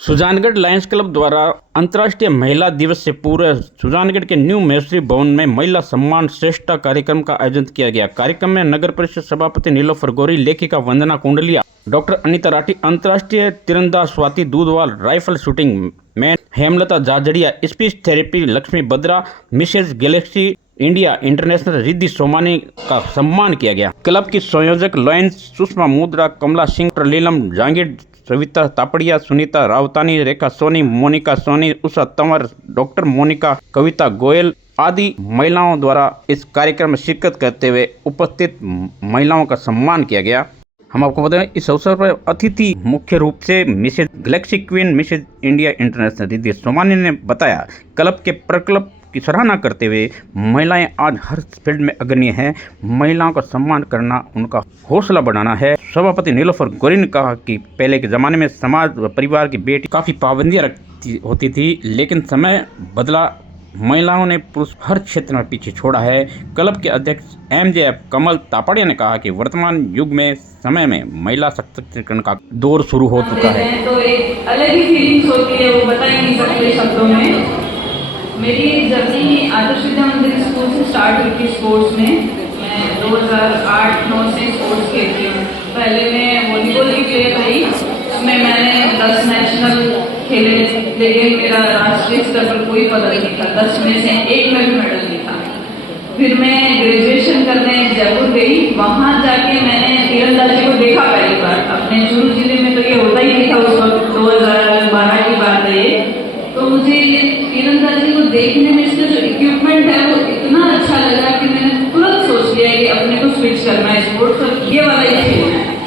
Sujangarh Lions club द्वारा अंतर्राष्ट्रीय महिला दिवस से पूर्व सुजानगढ़ के न्यू महेश्वरी भवन में महिला सम्मान श्रेष्ठता कार्यक्रम का आयोजन किया गया। कार्यक्रम में नगर परिषद सभापति नीलोफर गौरी, लेखिका वंदना कुंडलिया, डॉक्टर अनीता राठी, अंतर्राष्ट्रीय तीरंदाज Swati Dudhwal, rifle shooting man Hemlata Jajdiya, speech therapy Lakshmi Badra, Mrs Galaxy India international Riddhi Somani का सम्मान किया गया। क्लब की संयोजक लायंस सुषमा मुद्रा, कमला सिंह, लीलम जांगीर, सविता तापड़िया, सुनीता रावतानी, रेखा सोनी, मोनिका सोनी, उषा तंवर, डॉक्टर मोनिका, कविता गोयल आदि महिलाओं द्वारा इस कार्यक्रम में शिरकत करते हुए उपस्थित महिलाओं का सम्मान किया गया। हम आपको बताएं, इस अवसर पर अतिथि मुख्य रूप से Mrs galaxy queen, Mrs India international Riddhi Somani ने बताया, क्लब के प्रक्लब की सराहना करते हुए महिलाएं आज हर फील्ड में अग्रणी हैं। महिलाओं का सम्मान करना उनका हौसला बढ़ाना है। सभापति नीलोफर गौरी ने कहा कि पहले के ज़माने में समाज व परिवार की बेटी काफ़ी पाबंदियां होती थी, लेकिन समय बदला, महिलाओं ने पुरुष हर क्षेत्र में पीछे छोड़ा है। क्लब के अध्यक्ष MJF कमल तापड़िया ने कहा कि वर्तमान युग में समय में महिला सशक्तिकरण का दौर शुरू हो चुका है। तो एक अलग ही फीलिंग्स होती है, वो बता ही नहीं सकते शब्दों में। मेरी जर्नी आदर्श विद्या मंदिर स्कूल से स्टार्ट हुई थी स्पोर्ट्स में। मैं 2008-9 से स्पोर्ट्स खेलती हूँ। पहले मैं वॉलीबॉल की प्लेयर रही, उसमें मैंने 10 नेशनल खेले, लेकिन मेरा राष्ट्रीय स्तर पर कोई पदक नहीं था। 10 में से 1 में भी मेडल नहीं था। फिर मैं ग्रेजुएशन करने जयपुर गई। वहाँ जाके मैंने तीरंदाजी को देखा पहली बार। अपने चूरू जिले में तो ये होता ही नहीं था उस वक्त, 2012 की बात है ये। तो मुझे ये तीरंदाजी को देखने में इसका जो इक्विपमेंट है वो इतना अच्छा लगा कि मैंने तुरंत सोच लिया कि अपने को स्विच करना है स्पोर्ट्स और ये वाला ही खेलना है।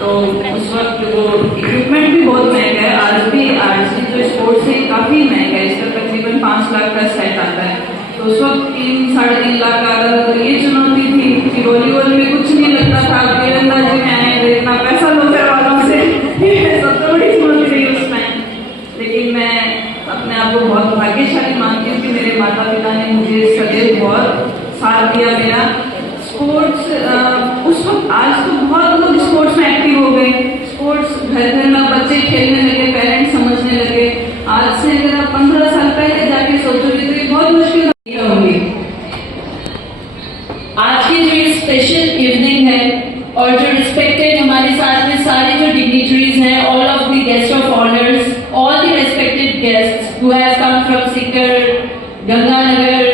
तो उस वक्त वो इक्विपमेंट भी बहुत महंगा है। आज भी आरसी जो स्पोर्ट्स है काफ़ी महंगा है, इसका तकरीबन 5 लाख का सेट आता है। तो उस वक्त 3-3.5 लाख का आता था। तो ये चुनौती थी कि वॉलीबॉल में कुछ नहीं लगता था, तीरंदाजी में आए तो इतना पैसा लो घर वालों से, ये सबसे बड़ी चुनौती रही उस टाइम। लेकिन मैं अपने आप को बहुत भाग्यशाली मानती हूँ कि मेरे माता पिता ने मुझे सदैव बहुत साथ दिया। मेरा स्पोर्ट्स उस वक्त, आज तो बहुत लोग स्पोर्ट्स में एक्टिव हो गए, स्पोर्ट्स घर घर में बच्चे खेलने लगे, पेरेंट्स समझने लगे। आज से अगर आप 15 साल पहले जाके सोचोगे तो ये बहुत मुश्किल होगी। आज की जो ये स्पेशल इवनिंग है और जो रिस्पेक्टेड हमारे साथ में सारे जो डिग्निटरीज हैं, all of the guest of honours, all the respected guests who have come from Sikar, Ganganagar,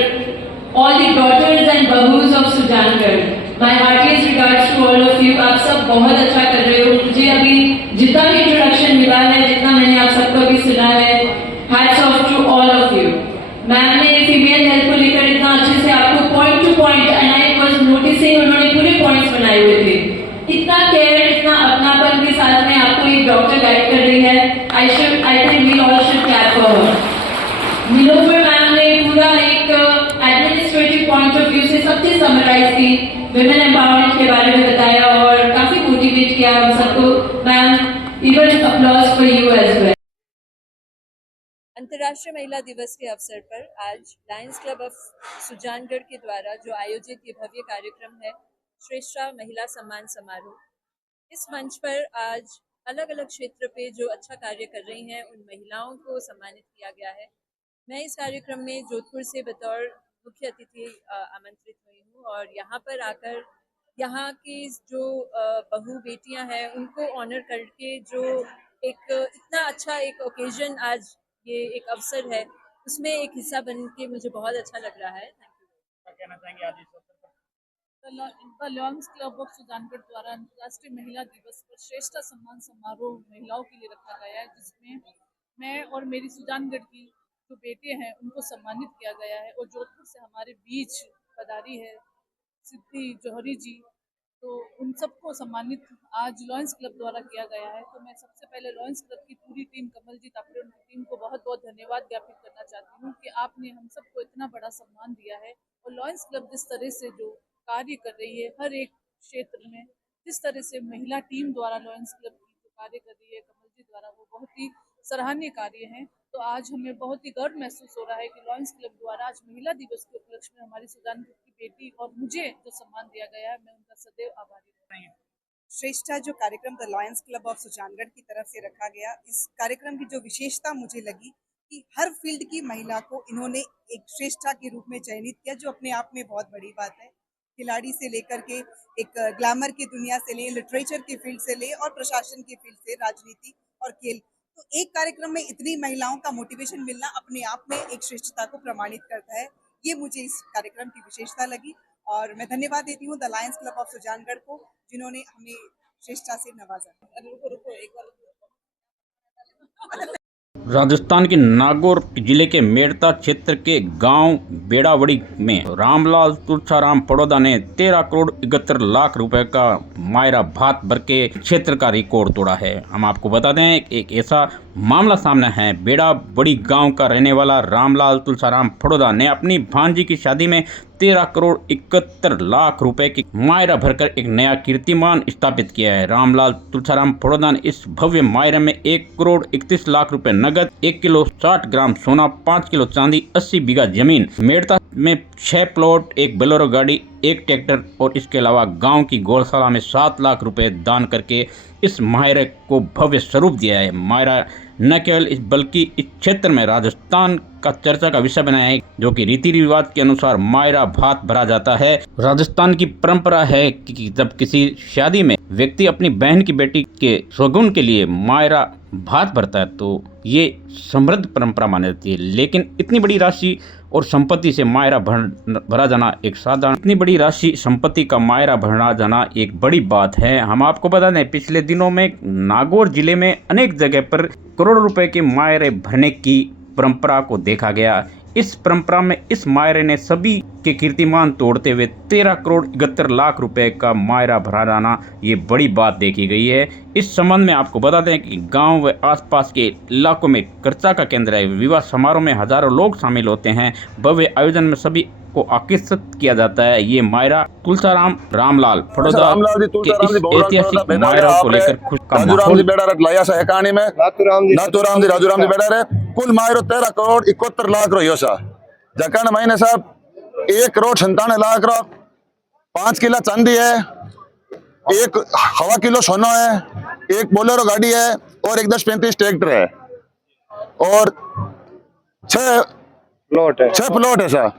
all the daughters and bahus of Sujangarh, my heartiest regards to all of you. आप सब बहुत अच्छा कर रहे हो। मुझे अभी जितना भी इंट्रोडक्शन मिला है, जितना मैंने आप सबको अभी सुना है, hats off to all of you. Ma'am ने फीमेल हेल्थ को लेकर इतना अच्छे से आपको point two point, and I was noticing, उन्होंने पूरे पॉइंट्स बनाए हुए थे। इतना केयर, इतना अपनापन के साथ में आपको एक डॉक्टर गाइड कर रही है। I think we all should clap for her. Nilofar ma'am ने पूरा एक एडमिनिस्ट्रेटिव पॉइंट ऑफ व्यू से सब चीज समराइज की, विमेन एम्पावरमेंट के बारे में बताया और काफी मोटिवेट किया हम सबको। Ma'am, even applause for you as well. अंतर्राष्ट्रीय महिला दिवस के अवसर पर आज लायंस क्लब ऑफ सुजानगढ़ के द्वारा जो आयोजित ये भव्य कार्यक्रम है, श्रेष्ठता महिला सम्मान समारोह, इस मंच पर आज अलग अलग क्षेत्र पे जो अच्छा कार्य कर रही हैं उन महिलाओं को सम्मानित किया गया है। मैं इस कार्यक्रम में जोधपुर से बतौर मुख्य अतिथि आमंत्रित हुई हूँ और यहाँ पर आकर यहाँ की जो बहू बेटियाँ हैं उनको ऑनर करके जो एक इतना अच्छा एक ओकेजन आज ये एक अवसर है, उसमें एक हिस्सा बन के मुझे बहुत अच्छा लग रहा है। Thank you. क्या कहना चाहेंगे आज इस अवसर पर? The Lions club of Sujangarh द्वारा अंतर्राष्ट्रीय महिला दिवस पर श्रेष्ठता सम्मान समारोह महिलाओं के लिए रखा गया है, जिसमें मैं और मेरी सुजानगढ़ की जो बेटे हैं उनको सम्मानित किया गया है। और जोधपुर से हमारे बीच पधारी है सिद्धि जौहरी जी, तो उन सबको सम्मानित आज लायंस क्लब द्वारा किया गया है। तो मैं सबसे पहले लायंस क्लब की पूरी टीम, कमल जी तापड़े, उनकी टीम को बहुत बहुत धन्यवाद ज्ञापित करना चाहती हूँ कि आपने हम सबको इतना बड़ा सम्मान दिया है। और लायंस क्लब जिस तरह से जो कार्य कर रही है हर एक क्षेत्र में, जिस तरह से महिला टीम द्वारा लायंस क्लब की जो कार्य कर रही है कमल जी द्वारा, वो बहुत ही सराहनीय कार्य है। तो आज हमें बहुत ही गर्व महसूस हो रहा है कि लायंस क्लब द्वारा आज महिला दिवस के उपलक्ष्य में हमारी सुजानगढ़ की बेटी और मुझे जो सम्मान दिया गया है, मैं उनका सदैव आभारी रहूंगी। श्रेष्ठा जो कार्यक्रम the Lions club of Sujangarh की तरफ से रखा गया, इस कार्यक्रम की जो विशेषता मुझे लगी कि हर फील्ड की महिला को इन्होंने एक श्रेष्ठा के रूप में चयनित किया, जो अपने आप में बहुत बड़ी बात है। खिलाड़ी से लेकर के एक ग्लैमर की दुनिया से ले, लिटरेचर की फील्ड से ले और प्रशासन की फील्ड से, राजनीति और खेल, तो एक कार्यक्रम में इतनी महिलाओं का मोटिवेशन मिलना अपने आप में एक श्रेष्ठता को प्रमाणित करता है। ये मुझे इस कार्यक्रम की विशेषता लगी और मैं धन्यवाद देती हूँ the Lions club of Sujangarh को, जिन्होंने हमें श्रेष्ठता से नवाजा। रुको एक बार। राजस्थान के नागौर जिले के मेड़ता क्षेत्र के गांव बेड़ावड़ी में रामलाल तुलसाराम पड़ौदा ने 13 करोड़ 71 लाख रुपए का मायरा भात भर के क्षेत्र का रिकॉर्ड तोड़ा है। हम आपको बता दें, एक ऐसा मामला सामने है। बेड़ावड़ी गांव का रहने वाला रामलाल तुलसाराम पड़ौदा ने अपनी भांजी की शादी में 13 करोड़ 71 लाख रुपए की मायरा भरकर एक नया कीर्तिमान स्थापित किया है। रामलाल तुलसाराम पड़ौदा ने इस भव्य मायरा में 1 करोड़ 31 लाख रुपए नगद, 1 किलो 60 ग्राम सोना, 5 किलो चांदी, 80 बीघा जमीन, मेड़ता में 6 प्लॉट, 1 बोलेरो गाड़ी, 1 ट्रैक्टर और इसके अलावा गांव की गौशाला में 7 लाख रुपए दान करके इस मायरे को भव्य स्वरूप दिया है। मायरा न केवल बल्कि इस क्षेत्र में राजस्थान का चर्चा का विषय बना है, जो कि रीति रिवाज के अनुसार मायरा भात भरा जाता है। राजस्थान की परंपरा है कि जब किसी शादी में व्यक्ति अपनी बहन की बेटी के शगुन के लिए मायरा भात भरता है तो ये समृद्ध परंपरा मानी जाती है। लेकिन इतनी बड़ी राशि और संपत्ति से मायरा भरा जाना एक साधारण, इतनी बड़ी राशि संपत्ति का मायरा भरा जाना एक बड़ी बात है। हम आपको बता दें, पिछले दिनों में नागौर जिले में अनेक जगह पर करोड़ों रुपए के मायरे भरने की परंपरा को देखा गया। इस परंपरा में इस मायरे ने सभी के कीर्तिमान तोड़ते हुए 13 करोड़ 71 लाख रुपए का मायरा भरा जाना ये बड़ी बात देखी गई है। इस संबंध में आपको बता दें कि गांव व आसपास के इलाकों में चर्चा का केंद्र है। विवाह समारोह में हजारों लोग शामिल होते हैं। भव्य आयोजन में सभी को आकर्षित किया जाता है। ये मायरा तुलसाराम रामलाल पड़ौदा के इस ऐतिहासिक मायरा को लेकर खुश का माहौल कुल मायरो 13 करोड़ 71 लाख रो योसा जकण महीने साहब 1 करोड़ 97 लाख रो 5 किलो चांदी है, 1 हवा किलो सोना है, 1 बोलेरो गाड़ी है और 1 10-35 ट्रैक्टर है और 6 प्लॉट है सर।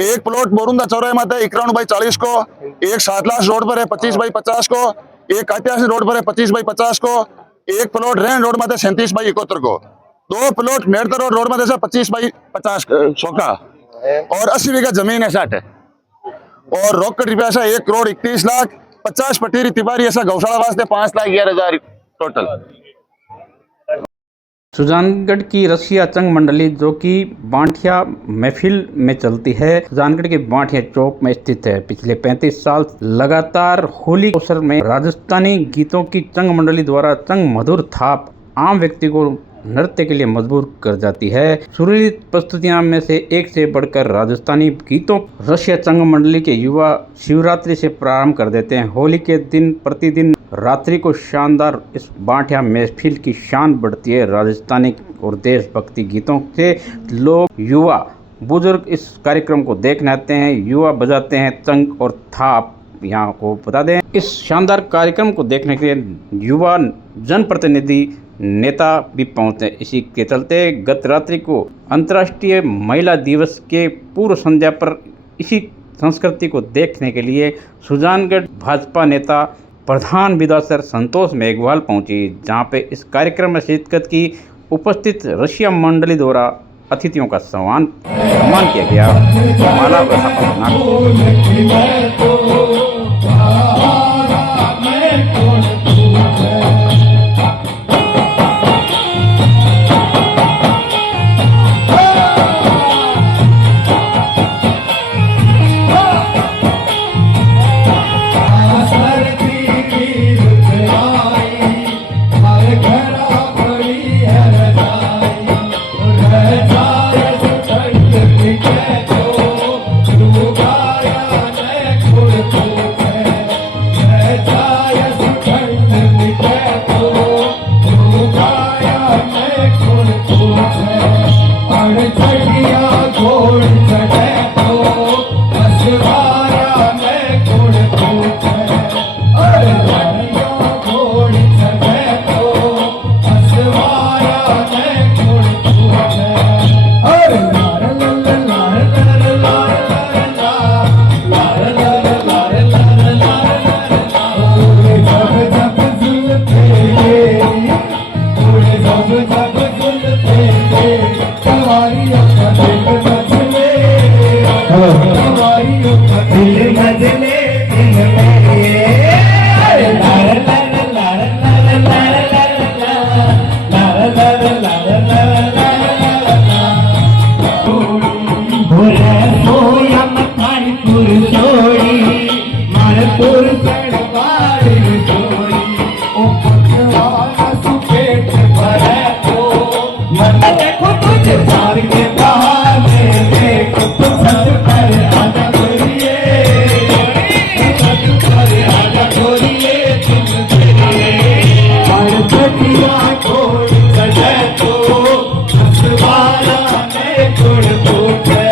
एक प्लॉट बोरुंदा चौराहे में 91/40 को, एक 7 रोड पर है 25/50 को, एक 88 रोड पर है 25/50 को, एक प्लॉट रेन रोड में 37/71 को, 2 प्लॉट मेड़ता रोड में 25/50 का और 80 बीघा जमीन है 60 और रोकड़ रुपया ऐसा 1 करोड़ 31 लाख, 50 पटेरी तिवारी ऐसा गौशाला वास्ते 5,11,000 टोटल। सुजानगढ़ की रसिया चंग मंडली, जो कि बांठिया महफिल में चलती है, सुजानगढ़ के बांठिया चौक में स्थित है। पिछले 35 साल लगातार होली के अवसर में राजस्थानी गीतों की चंग मंडली द्वारा चंग मधुर थाप आम व्यक्ति को नृत्य के लिए मजबूर कर जाती है। सुरीली प्रस्तुतियां में से एक से बढ़कर राजस्थानी गीतों रसिया चंग मंडली के युवा शिवरात्रि से प्रारंभ कर देते हैं। होली के दिन प्रतिदिन रात्रि को शानदार इस बांठिया महफिल की शान बढ़ती है। राजस्थानी और देशभक्ति गीतों से लोग, युवा बुजुर्ग इस कार्यक्रम को देखने आते हैं। युवा बजाते हैं चंग और थाप। यहाँ को बता दें, इस शानदार कार्यक्रम को देखने के लिए युवा जनप्रतिनिधि नेता भी पहुंचते हैं। इसी के चलते गत रात्रि को अंतर्राष्ट्रीय महिला दिवस के पूर्व संध्या पर इसी संस्कृति को देखने के लिए सुजानगढ़ भाजपा नेता प्रधान विधासर संतोष मेघवाल पहुंची, जहां पे इस कार्यक्रम में शिरकत की। उपस्थित रसिया मंडली द्वारा अतिथियों का सम्मान किया गया। माला Hey! देखो तुझे प्यार के बहाने देखो तुम सच पर आजा गोरिए सच पर आजा गोरिए तुम तेरे हर सदिया कोई सजे तो हसवारा ने गुड़ पूछे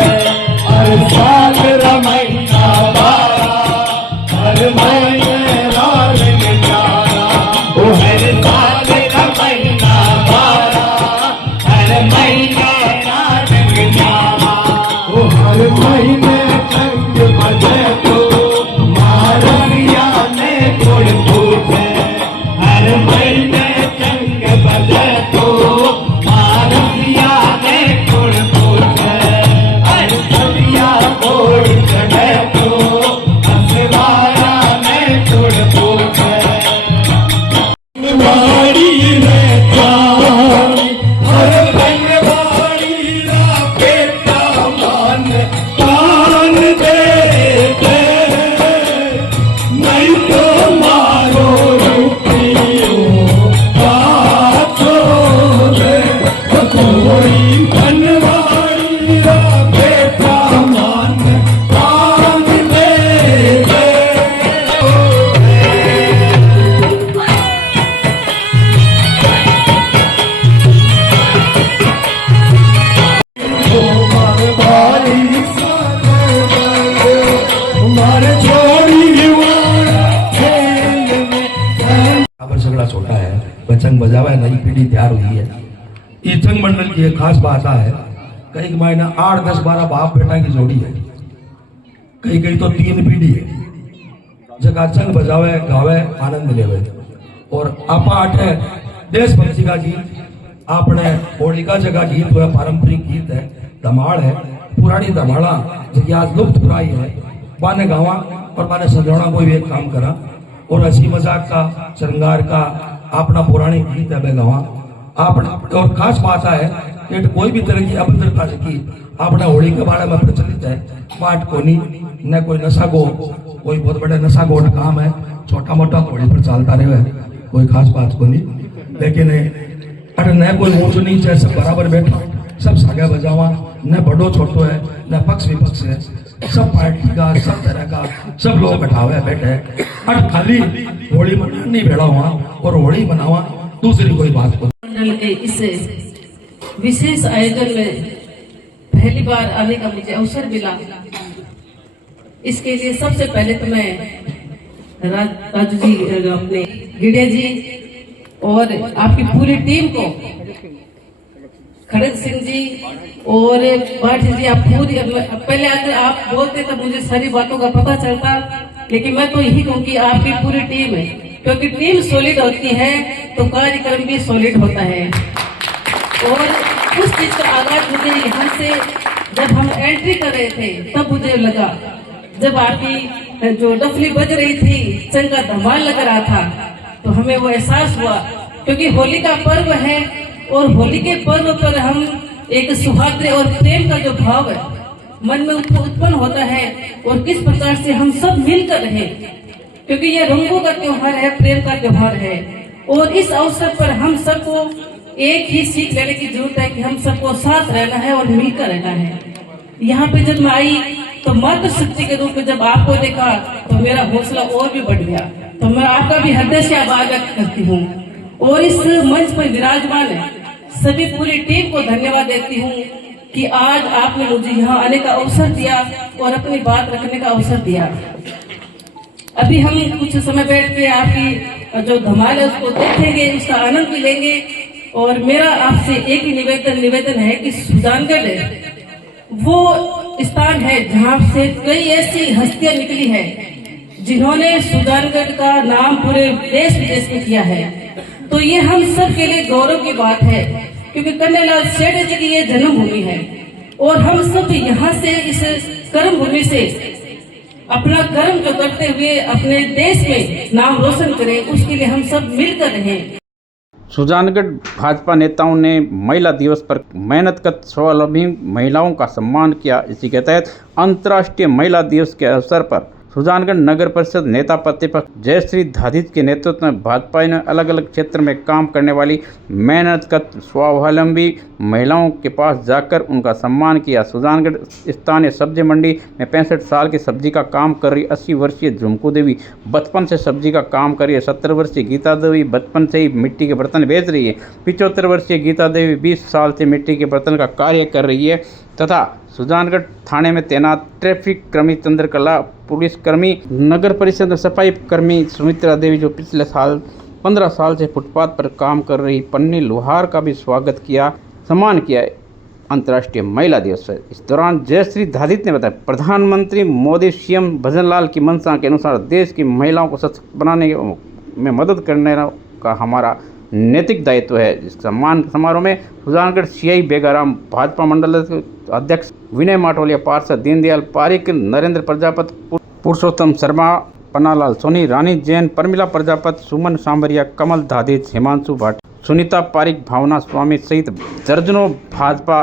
हर साल रमैना बारा हर महीने रात जाना वो हर साल रमैना बारा हर महीने रात जाना वो हर महीने चंग बजे तो मारिया ने गुड़ पूछे हर महीने चंग बजे तो मारिया ने गुड़ पूछे हर सदिया कोई चढ़े तो हसवारा ने गुड़ पूछे मारी रे जान हर बनवाड़ी रा बेटा मान कान दे दे नहीं तो मारो रुपियो बातों दे कोई बनवाड़ी रा बेटा मान कान दे दे पर झगड़ा छोटा है वह चंग बजावा है, नई पीढ़ी तैयार हुई है। ये चंग मंडल की एक खास बात है, कई महीना 8, 10, 12 बाप बेटा की जोड़ी है, कई कई तो 3 पीढ़ी है। जगह चंग बजावे गावे आनंद लेवे और आपा आठ है देशभक्ति का गीत, आपने होलिका जगह गीत हुआ, पारंपरिक गीत है, धमाल है, पुरानी धमाला जो आज लुप्त बुराई है, बाने गावा और बाने सजाना कोई भी एक काम करा और हंसी मजाक का श्रृंगार का अपना पुरानी गीत है गावा आपने। और खास बात है कि कोई भी तरह की अभद्रता की आपने होली के बारे में प्रचलित है, पाठ कोनी न कोई नशा गो, कोई बहुत बड़े नशा गोट काम है, छोटा मोटा होली पर चलता रहे, कोई खास बात कोनी। लेकिन अरे न कोई ऊंच नीच है, सब बराबर बैठो, सब सागा बजावा, न बड़ो छोटो है न पक्ष विपक्ष है, सब पार्टी का सब तरह का सब लोग बैठावे बैठे और खाली होली मनानी भेड़ा हुआ और होली मनावा, दूसरी कोई बात को। मंडल के इस विशेष आयोजन में पहली बार आने का मुझे अवसर मिला, इसके लिए सबसे पहले तो मैं राजू जी, अपने गिड़े जी और आपकी पूरी टीम को, खड़ग सिंह जी और बाठी जी, आप पूरी, पहले अगर आप बोलते तो मुझे सारी बातों का पता चलता, लेकिन मैं तो यही कहूँ कि आपकी पूरी टीम है, क्योंकि टीम सॉलिड होती है तो कार्यक्रम भी सॉलिड होता है। और उस चीज का आगाज मुझे यहाँ से जब हम एंट्री कर रहे थे तब मुझे लगा, जब आपकी जो डफली बज रही थी, चंग का धमाल लग रहा था, तो हमें वो एहसास हुआ, क्योंकि होली का पर्व है और होली के पर्व पर हम एक सौहार्द और प्रेम का जो भाव है मन में उत्पन्न होता है और किस प्रकार से हम सब मिलकर रहे, क्योंकि ये रंगों का त्योहार है, प्रेम का त्योहार है। और इस अवसर पर हम सबको एक ही सीख लेने की जरूरत है कि हम सबको साथ रहना है और मिलकर रहना है। यहाँ पे जब मैं आई तो मातृ शक्ति के रूप में जब आपको देखा तो मेरा हौसला और भी बढ़ गया, तो मैं आपका भी हृदय से आभार व्यक्त करती हूँ और इस मंच पर विराजमान है सभी पूरी टीम को धन्यवाद देती हूँ कि आज आपने मुझे यहाँ आने का अवसर दिया और अपनी बात रखने का अवसर दिया। अभी हम कुछ समय बैठ के आपकी जो धमाल है उसको देखेंगे, उसका आनंद भी लेंगे। और मेरा आपसे एक ही निवेदन है कि सुजानगढ़ वो स्थान है जहाँ से कई ऐसी हस्तियां निकली है जिन्होंने सुजानगढ़ का नाम पूरे देश विदेश में किया है। तो ये हम सब के लिए गौरव की बात है, क्योंकि कन्हैयालाल सेठ जी की ये जन्मभूमि है और हम सब यहाँ से इस कर्म भूमि से अपना कर्म जो करते हुए अपने देश में नाम रोशन करें, उसके लिए हम सब मिलकर रहें। सुजानगढ़ भाजपा नेताओं ने महिला दिवस पर मेहनतकश स्वावलंबी महिलाओं का सम्मान किया। इसी के तहत अंतर्राष्ट्रीय महिला दिवस के अवसर पर सुजानगढ़ नगर परिषद नेता प्रतिपक्ष जयश्री धादित के नेतृत्व में भाजपा ने अलग अलग क्षेत्र में काम करने वाली मेहनतकश स्वावलंबी महिलाओं के पास जाकर उनका सम्मान किया। सुजानगढ़ स्थानीय सब्जी मंडी में 65 साल की सब्जी का काम कर रही 80 वर्षीय झुमकू देवी बचपन से सब्जी का काम कर रही है। 70 वर्षीय गीता देवी बचपन से ही मिट्टी के बर्तन बेच रही है। 75 वर्षीय गीता देवी 20 साल से मिट्टी के बर्तन का कार्य कर रही है तथा सुजानगढ़ थाने में तैनात ट्रैफिक कर्मी चंद्रकला, पुलिस कर्मी, नगर परिषद में सफाई कर्मी सुमित्रा देवी जो पिछले साल 15 साल से फुटपाथ पर काम कर रही पन्नी लोहार का भी स्वागत किया, सम्मान किया अंतर्राष्ट्रीय महिला दिवस है। इस दौरान जयश्री धादित ने बताया, प्रधानमंत्री मोदी सीएम भजनलाल की मंशा के अनुसार देश की महिलाओं को सशक्त बनाने में मदद करने का हमारा नैतिक दायित्व है। इस सम्मान समारोह में सुजानगढ़ सीआई बेगाराम, भाजपा मंडल अध्यक्ष विनय माटोलिया, पार्षद दीनदयाल पारिक, नरेंद्र प्रजापति, पुरुषोत्तम शर्मा, पन्नालाल सोनी, रानी जैन, परमिला प्रजापति, सुमन सांबरिया, कमल धादित, हिमांशु भट्ट, सुनीता पारिक, भावना स्वामी सहित दर्जनों भाजपा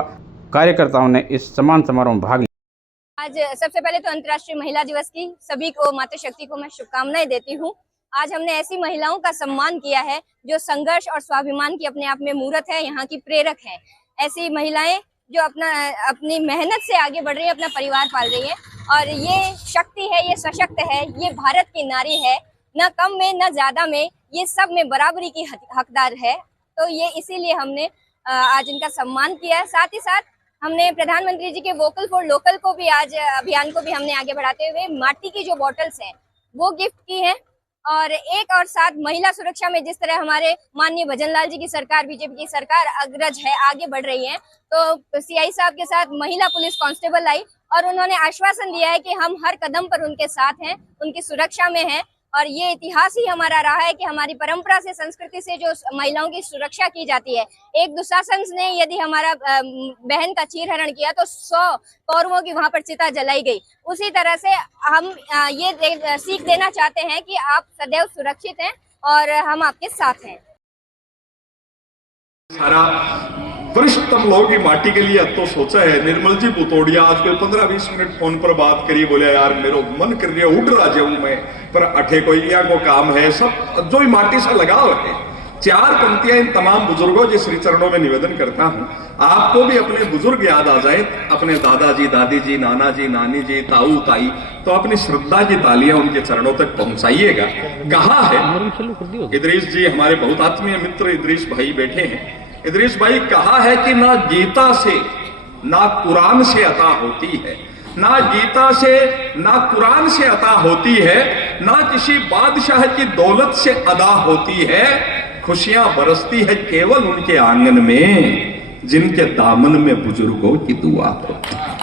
कार्यकर्ताओं ने इस सम्मान समारोह में भाग लिया। आज सबसे पहले तो अंतर्राष्ट्रीय महिला दिवस की सभी को, मातृशक्ति को मैं शुभकामनाएं देती हूँ। आज हमने ऐसी महिलाओं का सम्मान किया है जो संघर्ष और स्वाभिमान की अपने आप में मूर्त है, यहाँ की प्रेरक है। ऐसी महिलाएं जो अपनी मेहनत से आगे बढ़ रही है, अपना परिवार पाल रही है और ये शक्ति है, ये सशक्त है, ये भारत की नारी है, न कम में न ज्यादा में, ये सब में बराबरी की हकदार है। तो ये इसीलिए हमने आज इनका सम्मान किया है। साथ ही साथ हमने प्रधानमंत्री जी के वोकल फॉर लोकल को भी आज अभियान को भी हमने आगे बढ़ाते हुए माटी की जो बॉटल्स हैं वो गिफ्ट की हैं और एक और साथ महिला सुरक्षा में जिस तरह हमारे माननीय भजनलाल जी की सरकार, बीजेपी की सरकार अग्रज है, आगे बढ़ रही है, तो सीआई साहब के साथ महिला पुलिस कांस्टेबल आई और उन्होंने आश्वासन दिया है कि हम हर कदम पर उनके साथ हैं, उनकी सुरक्षा में हैं। और ये इतिहास ही हमारा रहा है कि हमारी परंपरा से, संस्कृति से जो महिलाओं की सुरक्षा की जाती है। एक दुशासन ने यदि हमारा बहन का चीरहरण किया तो 100 कौरवों की वहां पर चिता जलाई गई। उसी तरह से हम ये सीख देना चाहते हैं कि आप सदैव सुरक्षित हैं और हम आपके साथ हैं। सारा वरिष्ठतम लोगों की माटी के लिए तो सोचा है। निर्मल जी बुतोड़िया आज कोई 15-20 मिनट फोन पर बात करी, बोले यार मेरा मन कर रही है, उड़ रहा जाऊं मैं, पर अठे कोई या को काम है, सब जो ही माटी से लगाव है। 4 पंक्तियां इन तमाम बुजुर्गों के श्री चरणों में निवेदन करता हूं, आपको भी अपने बुजुर्ग याद आ जाए, अपने दादाजी, दादी जी, नाना जी, नानी जी, ताऊ, ताई, तो अपनी श्रद्धा की तालियां उनके चरणों तक पहुंचाइएगा। कहा है इदरीस जी, हमारे बहुत आत्मीय मित्र इदरीस भाई बैठे हैं। इदरीस भाई कहा है कि ना गीता से ना कुरान से अता होती है, ना गीता से ना कुरान से अता होती है, ना किसी बादशाह की दौलत से अदा होती है। खुशियां बरसती है केवल उनके आंगन में जिनके दामन में बुजुर्गों की दुआ होती है।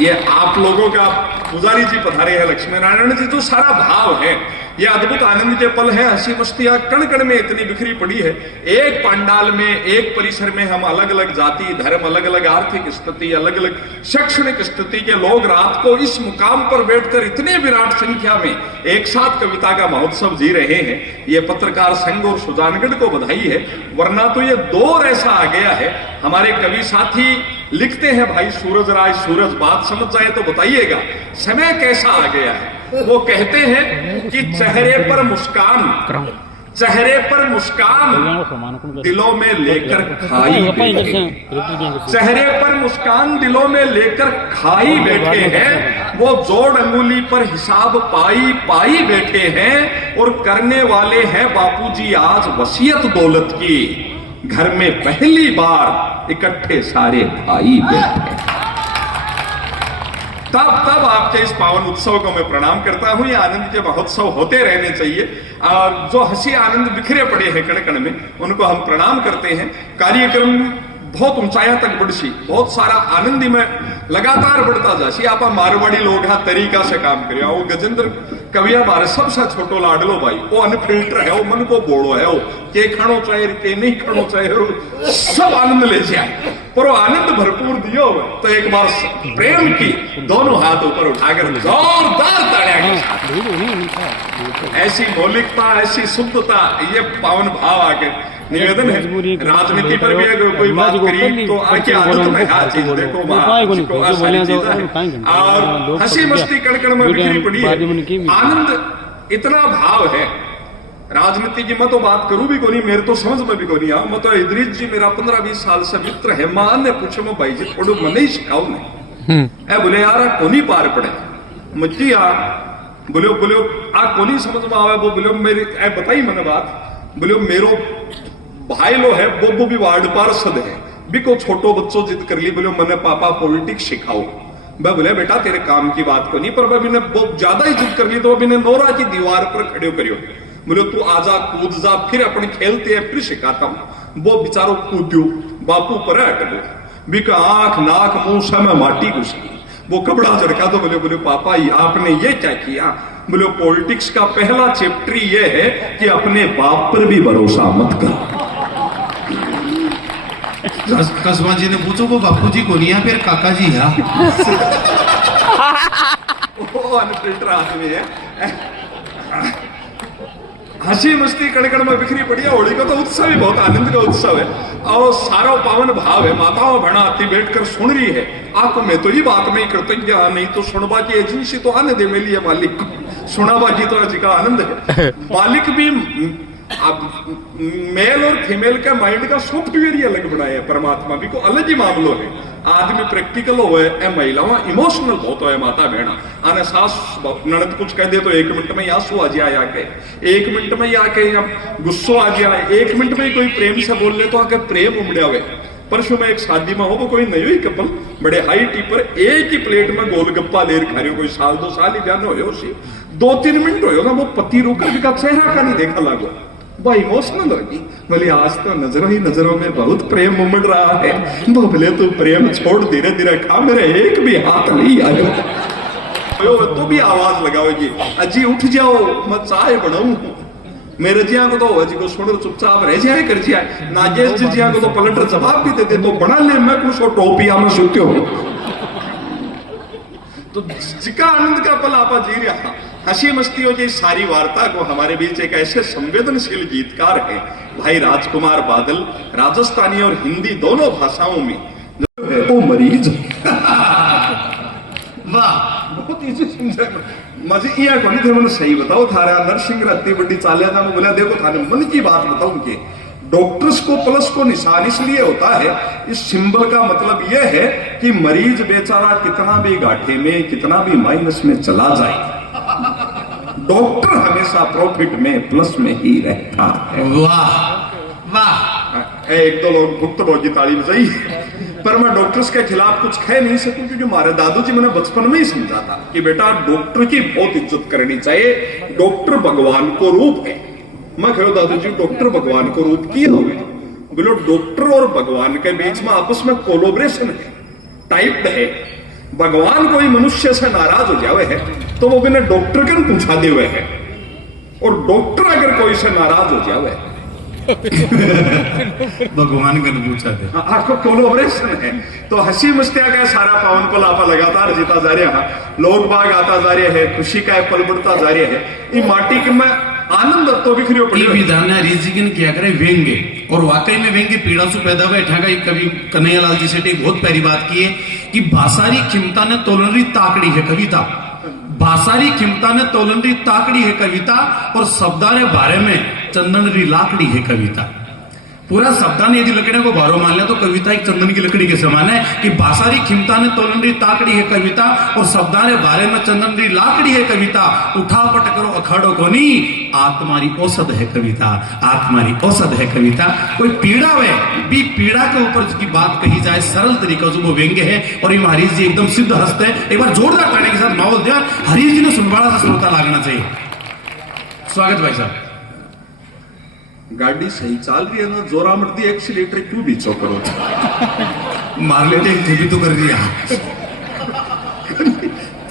ये आप लोगों का पुजारी जी पधारे हैं, लक्ष्मी नारायण जी, जो सारा भाव है, ये अद्भुत आनंद के पल है। हंसी मस्तियां कण कण में इतनी बिखरी पड़ी है। एक पंडाल में, एक परिसर में हम अलग अलग जाति, धर्म, अलग अलग आर्थिक स्थिति, अलग अलग शैक्षणिक स्थिति के लोग रात को इस मुकाम पर बैठकर इतने विराट संख्या में एक साथ कविता का महोत्सव जी रहे हैं। ये पत्रकार संघ और सुजानगढ़ को बधाई है, वरना तो ये दौर ऐसा आ गया है। हमारे कवि साथी लिखते हैं, भाई सूरज राज सूरज, बात समझ जाए तो बताइएगा समय कैसा आ गया है। वो कहते हैं कि चेहरे पर मुस्कान दिलों में लेकर खाई बैठे, चेहरे पर मुस्कान दिलों में लेकर खाई बैठे हैं। वो जोड़ अंगुली पर हिसाब पाई पाई बैठे हैं और करने वाले हैं बापूजी आज वसीयत दौलत की। घर में पहली बार इकट्ठे सारे भाई बैठे। तब आपके इस पावन उत्सव को मैं प्रणाम करता हूं। ये आनंद के महोत्सव होते रहने चाहिए और जो हंसी आनंद बिखरे पड़े हैं कण कण में, उनको हम प्रणाम करते हैं। कार्यक्रम बहुत ऊंचाइयां तक बढ़सी, बहुत सारा आनंदी में लगातार बढ़ता जासी। आप मारवाड़ी लोग हाँ तरीका से काम करिए। वो गजेंद्र कविया बारे सबसे छोटो लाडलो भाई, वो अनफिल्टर है, वो मन को बोलो है, वो के खानो चाहे के नहीं खानो चाहे, सब आनंद ले जाए, पर वो आनंद भरपूर दियो तो एक बार प्रेम की दोनों हाथ ऊपर उठाकर जोरदार ताड़ियां के साथ ऐसी मौलिकता, ऐसी शुद्धता, ये पावन भाव आके निवेदन है। राजनीति पर भी अगर कोई बात करी तो आके आदत में हाथ चीज देखो और हंसी मस्ती कड़कड़ में बिखरी पड़ी है। आनंद इतना भाव है राजनीति की। मैं तो बात करूं भी कोनी, मेरे तो समझ में भी कोनी आ। मैं तो इदरीस जी मेरा 15-20 साल से मित्र है। मां ने पूछे मैं भाई जी थोड़ा मन ही सिखाओ ने ए बोले यार कोनी पार पड़े मुझी आ बोलो आ कोनी समझ में आवे वो बोलो मेरी ए बताई मैंने बात बोलो मेरो भाई लो है वो भी वार्ड पार्षद है बिको छोटो बच्चों जिद कर ली बोलो मैंने पापा पॉलिटिक्स सिखाओ। मैं बोले बेटा तेरे काम की बात को नहीं पर मैंने बहुत ज्यादा ही जिद कर ली तो मैंने नोरा की दीवार पर खड़े करियो बोले तू आजा कूद जा फिर अपने खेलते हैं फिर सिखाता हूं। वो बेचारो कूद्यो बापू पर हटो बिका आंख नाक मुंह से में माटी घुसकी वो कपड़ा झड़का तो बोले पापा आपने ये क्या किया। बोले पॉलिटिक्स का पहला चैप्टर ये है कि अपने बाप पर भी भरोसा मत करो। कसमा जी ने पूछो वो बापू जी को नहीं फिर काका जी है वो अनफिल्टर आदमी है। हंसी मस्ती कड़कड़ में बिखरी पड़ी है। होली का तो उत्सव ही बहुत आनंद का उत्सव है और सारा पावन भाव है। माताओं बहना आती बैठकर सुन रही है। आपको मैं तो ये बात नहीं कृतज्ञ नहीं तो सुनबा की एजेंसी तो आने दे मेली है मालिक सुनाबा की तो आज का आनंद है। मालिक भी अब मेल और फीमेल का माइंड का सॉफ्टवेयर ही अलग बनाया है। परमात्मा भी को अलग ही मामलो है। आदमी प्रैक्टिकल हो महिलाओं इमोशनल बहुत हो माता बहना आने सास ननद कुछ कह दे तो 1 मिनट में ही आंसू आ जाए आके 1 मिनट में ही आके गुस्सो आ जाए 1 मिनट में ही कोई प्रेम से बोल ले तो आके प्रेम उमड़े हुए। परसों में एक शादी में हो वो कोई नहीं हुई कपल बड़े हाई टी पर एक ही प्लेट में गोलगप्पा लेर खा रहे हो कोई 1-2 साल ही जाने हो 2-3 मिनट हो ना वो पति रुकर का चेहरा का नहीं देखा लागो वो इमोशनल होगी। बोले आज तो नजरों ही नजरों में बहुत प्रेम उमड़ रहा है। बोले तू प्रेम छोड़ धीरे धीरे खा मेरे एक भी हाथ नहीं आयो तो भी आवाज लगाओगी अजी उठ जाओ मैं चाय बनाऊं। मेरे जिया को तो अजी को सुन चुपचाप रह जाए कर जाए नागेश जी जिया को तो पलट जवाब भी दे दे तो बना ले मैं कुछ टोपिया में सुते हो तो जिका आनंद का पल आपा जी रहा। हंसी मस्ती हो जी सारी वार्ता को हमारे बीच एक ऐसे संवेदनशील गीतकार है भाई राजकुमार बादल राजस्थानी और हिंदी दोनों भाषाओं में वो मरीज वाह बहुत इजी समझे मजे यहाँ को नहीं थे मैंने सही बताओ थारा नरसिंह इतनी बड़ी चालिया था बोला देखो थाने मन की बात बताऊं कि डॉक्टर्स को प्लस को निशान इसलिए होता है इस सिंबल का मतलब यह है कि मरीज बेचारा कितना भी घाटे में कितना भी माइनस में चला जाए डॉक्टर हमेशा प्रॉफिट में प्लस में ही रहता है। वाह वाह 1-2 लोग भुगत की ताली बजाई पर मैं डॉक्टर्स के खिलाफ कुछ कह नहीं सकूं क्योंकि हमारे दादू जी मैंने बचपन में ही समझा था कि बेटा डॉक्टर की बहुत इज्जत करनी चाहिए। डॉक्टर भगवान को रूप है। मैं कहो दादू जी डॉक्टर भगवान को रूप किए हो गए बोलो डॉक्टर और भगवान के बीच में आपस में कोलोब्रेशन है टाइप है। भगवान कोई मनुष्य से नाराज हो जावे है तो वो बिना डॉक्टर के पूछा दे हुए है और डॉक्टर अगर कोई से नाराज हो जावे भगवान का पूछा दे आपको कोलोब्रेशन है। तो हंसी मस्तिया का सारा पावन पल आपा लगातार जीता जा रहा है। लोग बाग आता जा रहे है खुशी का पल बढ़ता जा रहा है। ये माटी के में आनंद तो बिखरियो पड़ी विधान रिजिकन क्या करे व्यंग्य और वाकई में व्यंग्य पीड़ा से पैदा हुआ ठगा कवि कन्हैयालाल जी सेठ बहुत प्यारी बात की है कि भाषारी खिमता ने तोलनरी ताकड़ी है कविता भाषारी खिमता ने तोलनरी ताकड़ी है कविता और शब्दारे बारे में चंदनरी लाकड़ी है कविता। पूरा शब्दा ने यदि लकड़ियों को भारो मान लिया तो कविता एक चंदन की लकड़ी के समान है कि भाषारी खिमता ने तोलनरी ताकड़ी है कविता और शब्दारे बारे में चंदनरी लाकड़ी है कविता। उठा पट करो अखाड़ो को नहीं आत्मारी औषध है कविता आत्मारी औषध है कविता। कोई पीड़ा है भी पीड़ा के ऊपर की बात कही जाए सरल तरीका से वो व्यंग्य है और ये हरीश जी एकदम सिद्ध हंसते हैं। एक बार जोरदार ताली के साथ माहौल दिया हरीश जी ने सुनवाड़ा सा श्रोता लागना चाहिए। स्वागत भाई साहब। गाड़ी सही चल रही है ना जोरा मर्दी एक्सीलेटर क्यों बीचो करो मार लेते भी तो कर दिया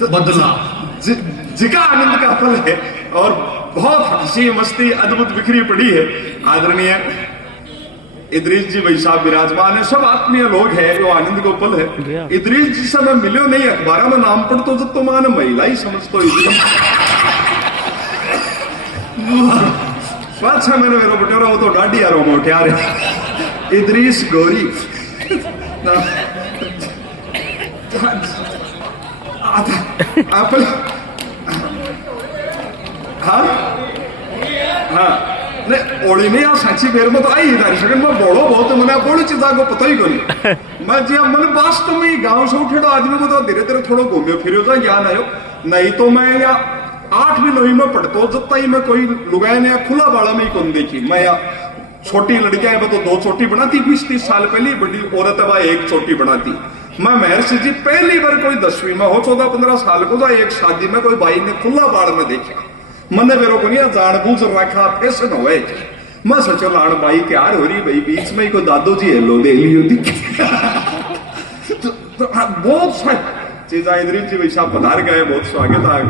बदला जिका आनंद का फल है और बहुत हंसी मस्ती अद्भुत बिखरी पड़ी है। आदरणीय इदरीस जी भाई साहब विराजमान है सब आत्मीय लोग हैं जो आनंद को पल है। इदरीस जी से मैं मिलो नहीं अखबार में नाम पढ़तो जब तो मान महिला ही समझतो स्वच्छ है मैंने मेरा बटोरा वो तो डाडी आ रहा मोटे आ रहे इदरीस गोरी हाँ हाँ नहीं ओली नहीं आ साची बेर में तो आई इधर सेकंड में बोलो बहुत मैंने बोली चीजा को पता ही कोनी मैं जी मैंने वास्तव में गांव से उठे आदमी को तो धीरे धीरे थोड़ा घूमियो फिर तो ज्ञान आयो नहीं तो मैं या 8वीं 9वीं में पढ़तो जब तक मैं कोई लुगाई ने खुला बाड़ा में ही कौन देखी मैं या छोटी लड़कियां है तो 2 चोटी बनाती 20-30 साल पहले बड़ी औरत है भाई 1 चोटी बनाती मैं महर्षि जी पहली बार कोई 10वीं में हो 14-15 साल को तो एक शादी में कोई भाई ने खुला बाड़ में देखा मैंने मेरे को नहीं जानबूझ रखा फैशन हुए मैं सोचो लाड़ भाई क्या हो रही भाई बीच में कोई दादू जी हेलो दे ली होती तो बहुत सारी चीजा इधर जी वैसा पधार गए बहुत स्वागत है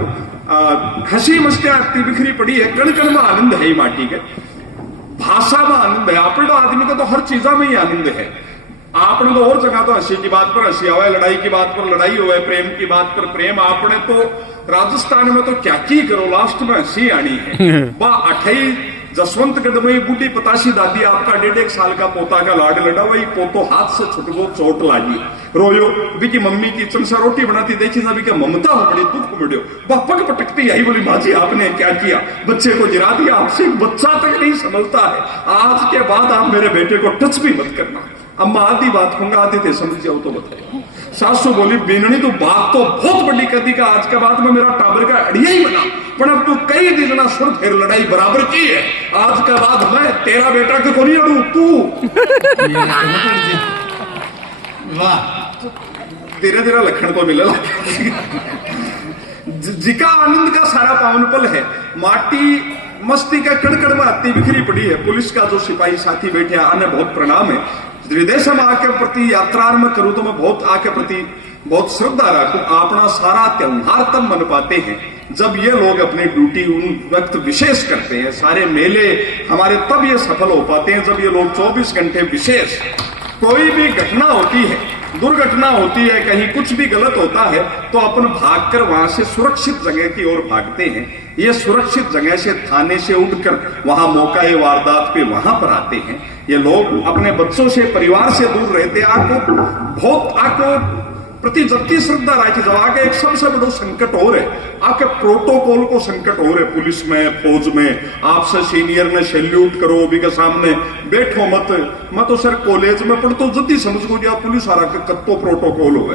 हंसी मस्तियां आती बिखरी पड़ी है कण कण में आनंद है माटी के भाषा में आनंद है अपने आदमी का तो हर चीजा में ही आनंद है आपने तो और जगह तो हंसी की बात पर हंसी आवे लड़ाई की बात पर लड़ाई हुए प्रेम की बात पर प्रेम आपने तो राजस्थान में तो क्या की करो लास्ट में हंसी आनी है बा 28 जसवंतगढ़ में बूढ़ी पताशी दादी आपका 1.5 साल का पोता का लाड लड़ा वही पोतो हाथ से छुट गो चोट लागी रोयो बिकी मम्मी किचन से रोटी बनाती देखी ना बिका ममता हो बड़ी दुख मिडियो पग पटकती आई बोली माँ जी आपने क्या किया बच्चे को गिरा दिया आपसे बच्चा तक नहीं समझता है आज के बाद आप मेरे बेटे को टच भी मत करना अम्मा आधी बात कहूंगा आधी थे समझ जाओ तो बताए सासू बोली बीननी तो बात तो बहुत बड़ी कर दी का आज के बाद में मेरा टाबर का अड़िया ही बना पर अब तू कई दिन ना सुर फिर लड़ाई बराबर की है आज के बाद मैं तेरा बेटा के को नहीं अड़ू तू वाह धीरे धीरे लखन तो मिले जिका आनंद का सारा पावन पल है माटी मस्ती का कड़कड़ में आती बिखरी पड़ी है पुलिस का जो सिपाही साथी बैठे आने बहुत प्रणाम है विदेश में आके प्रति यात्रा में करूं तो मैं बहुत आके प्रति बहुत श्रद्धा रखूं अपना सारा त्योहार तब मन पाते हैं जब ये लोग अपनी ड्यूटी उन वक्त विशेष करते हैं सारे मेले हमारे तब ये सफल हो पाते हैं जब ये लोग 24 घंटे विशेष कोई भी घटना होती है दुर्घटना होती है कहीं कुछ भी गलत होता है तो अपन भागकर वहां से सुरक्षित जगह की ओर भागते हैं ये सुरक्षित जगह से थाने से उठकर वहां मौका वारदात पे वहां पर आते हैं ये लोग अपने बच्चों से परिवार से दूर रहते आपको प्रति जबकि श्रद्धा राखी जब आगे एक सबसे बड़ा संकट हो रहे आपके प्रोटोकॉल को संकट हो रहे पुलिस में फौज में आपसे सीनियर ने सैल्यूट करो भी के सामने बैठो मत मैं तो सर कॉलेज में पढ़तो जल्दी समझ को दिया पुलिस आ रहा कत्तो प्रोटोकॉल हो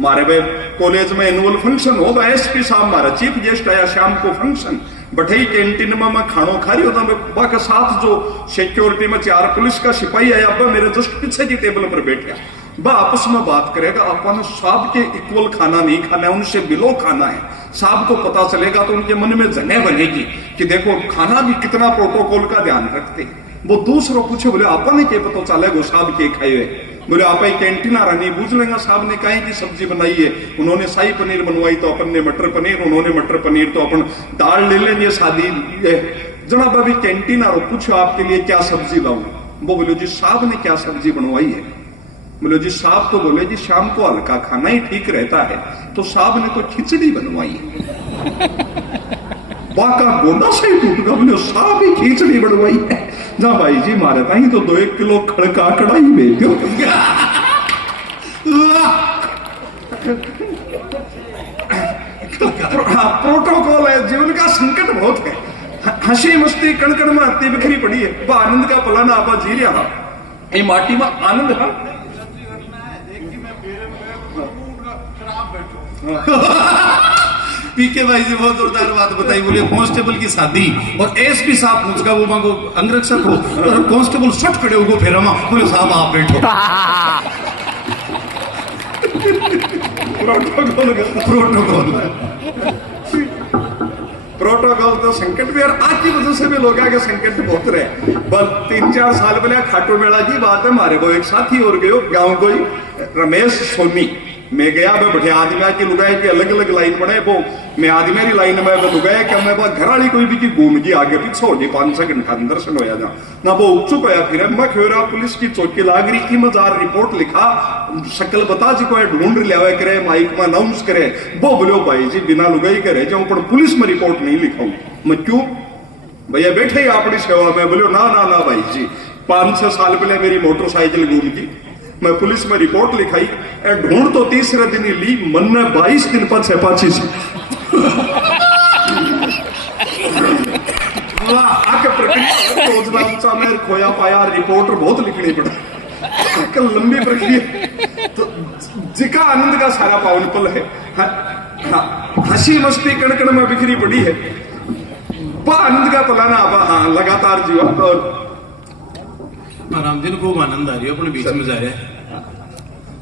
मारे भाई कॉलेज में एनुअल फंक्शन हो एसपी साहब हमारा चीफ गेस्ट आया शाम को फंक्शन बठई कैंटीन में मैं खानो खा रही होता बाकी साथ जो सिक्योरिटी में 4 पुलिस का सिपाही आया अब मेरे जस्ट पीछे की टेबल पर बैठ गया बा आपस में बात करेगा अपन साहब के इक्वल खाना नहीं खाना है उनसे बिलो खाना है साहब को पता चलेगा तो उनके मन में जगह बनेगी कि देखो खाना भी कितना प्रोटोकॉल का ध्यान रखते हैं वो दूसरों पूछे बोले अपन के पता चलेगा साहब के खाए हुए बोले आप कैंटीन आ रहा नहीं पूछ लेंगे साहब ने कहीं की सब्जी बनाई है उन्होंने शाही पनीर बनवाई तो अपन ने मटर पनीर उन्होंने मटर पनीर तो अपन दाल ले लेंगे शादी जनाब अभी कैंटीन आ रहा पूछो आपके लिए क्या सब्जी लाऊं वो बोले जी साहब ने क्या सब्जी बनवाई है बोले जी साहब तो बोले जी शाम को हल्का खाना ही ठीक रहता है तो साहब ने तो खिचड़ी बनवाई है बाका गोंडा से ही टूट गया बोले साहब ही खिचड़ी बनवाई है ना भाई जी मारे ताई तो 2-1 किलो खड़का कड़ाई भेज दो प्रोटोकॉल है जीवन का संकट बहुत है हंसी मस्ती कणकण में आती बिखरी पड़ी है वह आनंद का पला ना आपा जी रहा ये माटी में आनंद है पीके भाई जी बहुत जोरदार बात बताई बोले कांस्टेबल की शादी और एसपी साहब मुझका वो मांगो अंगरक्षक हो और कांस्टेबल सट खड़े हो फिर हम बोले साहब आप बैठो प्रोटोकॉल तो संकट भी और आज की वजह से भी लोग आगे संकट बहुत रहे बस 3-4 साल पहले खाटू मेला की बात है हमारे को एक साथी और गयो गांव कोई रमेश सोनी मैं गया मैं बैठे आदमी की लुगाई की अलग अलग लाइन बने वो मैं आदमी मेरी लाइन में लुगाया कि मैं घर वाली कोई भी की घूम गई आगे पीछे हो गई 5-6 घंटा दर्शन होया जा ना वो उत्सुक होया फिर मैं खेरा पुलिस की चौकी लाग रही की मजार रिपोर्ट लिखा शक्ल बता जी को ढूंढ लिया करे माइक में अनाउंस करे वो बोलो भाई जी बिना लुगाई करे जाऊं पर पुलिस में रिपोर्ट नहीं लिखाऊं मैं क्यों भैया बैठे ही अपनी सेवा में। बोलो ना ना ना भाई जी, 5-6 साल पहले मेरी मोटरसाइकिल घूम गई, मैं पुलिस में रिपोर्ट लिखाई, ढूंढ तो तीसरे दिन ही ली, मन ने 22 दिन पाछे पाछी से आके प्रक्रिया रोजनामचा में खोया पाया, रिपोर्टर बहुत लिखनी पड़ा, कल लंबी प्रक्रिया। तो जिका आनंद का सारा पावन पल है, हंसी मस्ती कणकण में बिखरी पड़ी है, आनंद का पला ना अब हाँ लगातार जीवा। और रामदिन खूब आनंद आ रही है, अपने बीच में जा रहे हैं।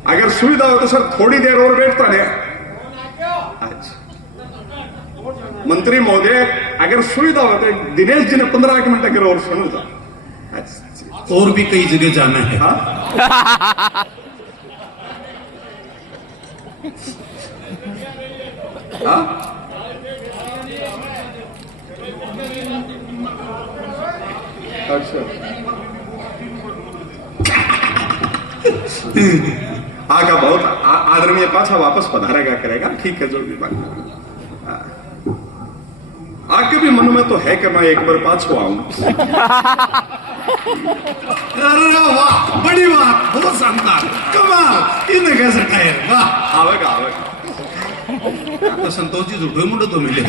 अगर सुविधा हो तो सर थोड़ी देर और बैठता है। अच्छा मंत्री महोदय, अगर सुविधा हो तो दिनेश जी ने 15 मिनट अगर और सुनो था। अच्छा और भी कई जगह जाना है। अच्छा आगा बहुत आदरणीय पाछा वापस पधारेगा करेगा, ठीक है जो भी बात। आपके भी मन में तो है कि मैं एक बार पाछो आऊं। अरे वाह, बड़ी बात, बहुत शानदार, कमाल, इन्हें कैसे है, वाह। आवेगा आवेगा तो संतोष जी झूठे मुंडे तो मिले।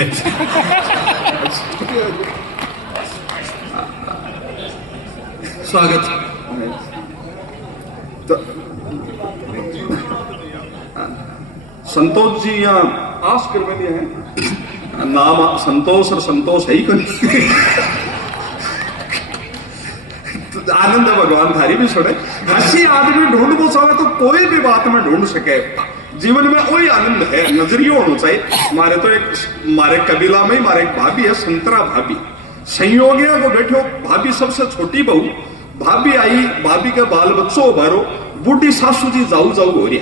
स्वागत। तो संतोष जी यहाँ आस करवा दिया है, नाम संतोष और संतोष है ही कोई। तो आनंद है भगवान थारी भी छोड़े। हंसी आदमी ढूंढ को चाहे तो कोई भी बात में ढूंढ सके, जीवन में वही आनंद है, नजरिया होना चाहिए। मारे तो एक मारे कबीला में ही मारे एक भाभी है, संतरा भाभी, संयोगिया को बैठो, भाभी सबसे छोटी बहू, भाभी आई, भाभी के बाल बच्चों भरो, बूढ़ी सासू जी जाऊ जाऊ हो रही,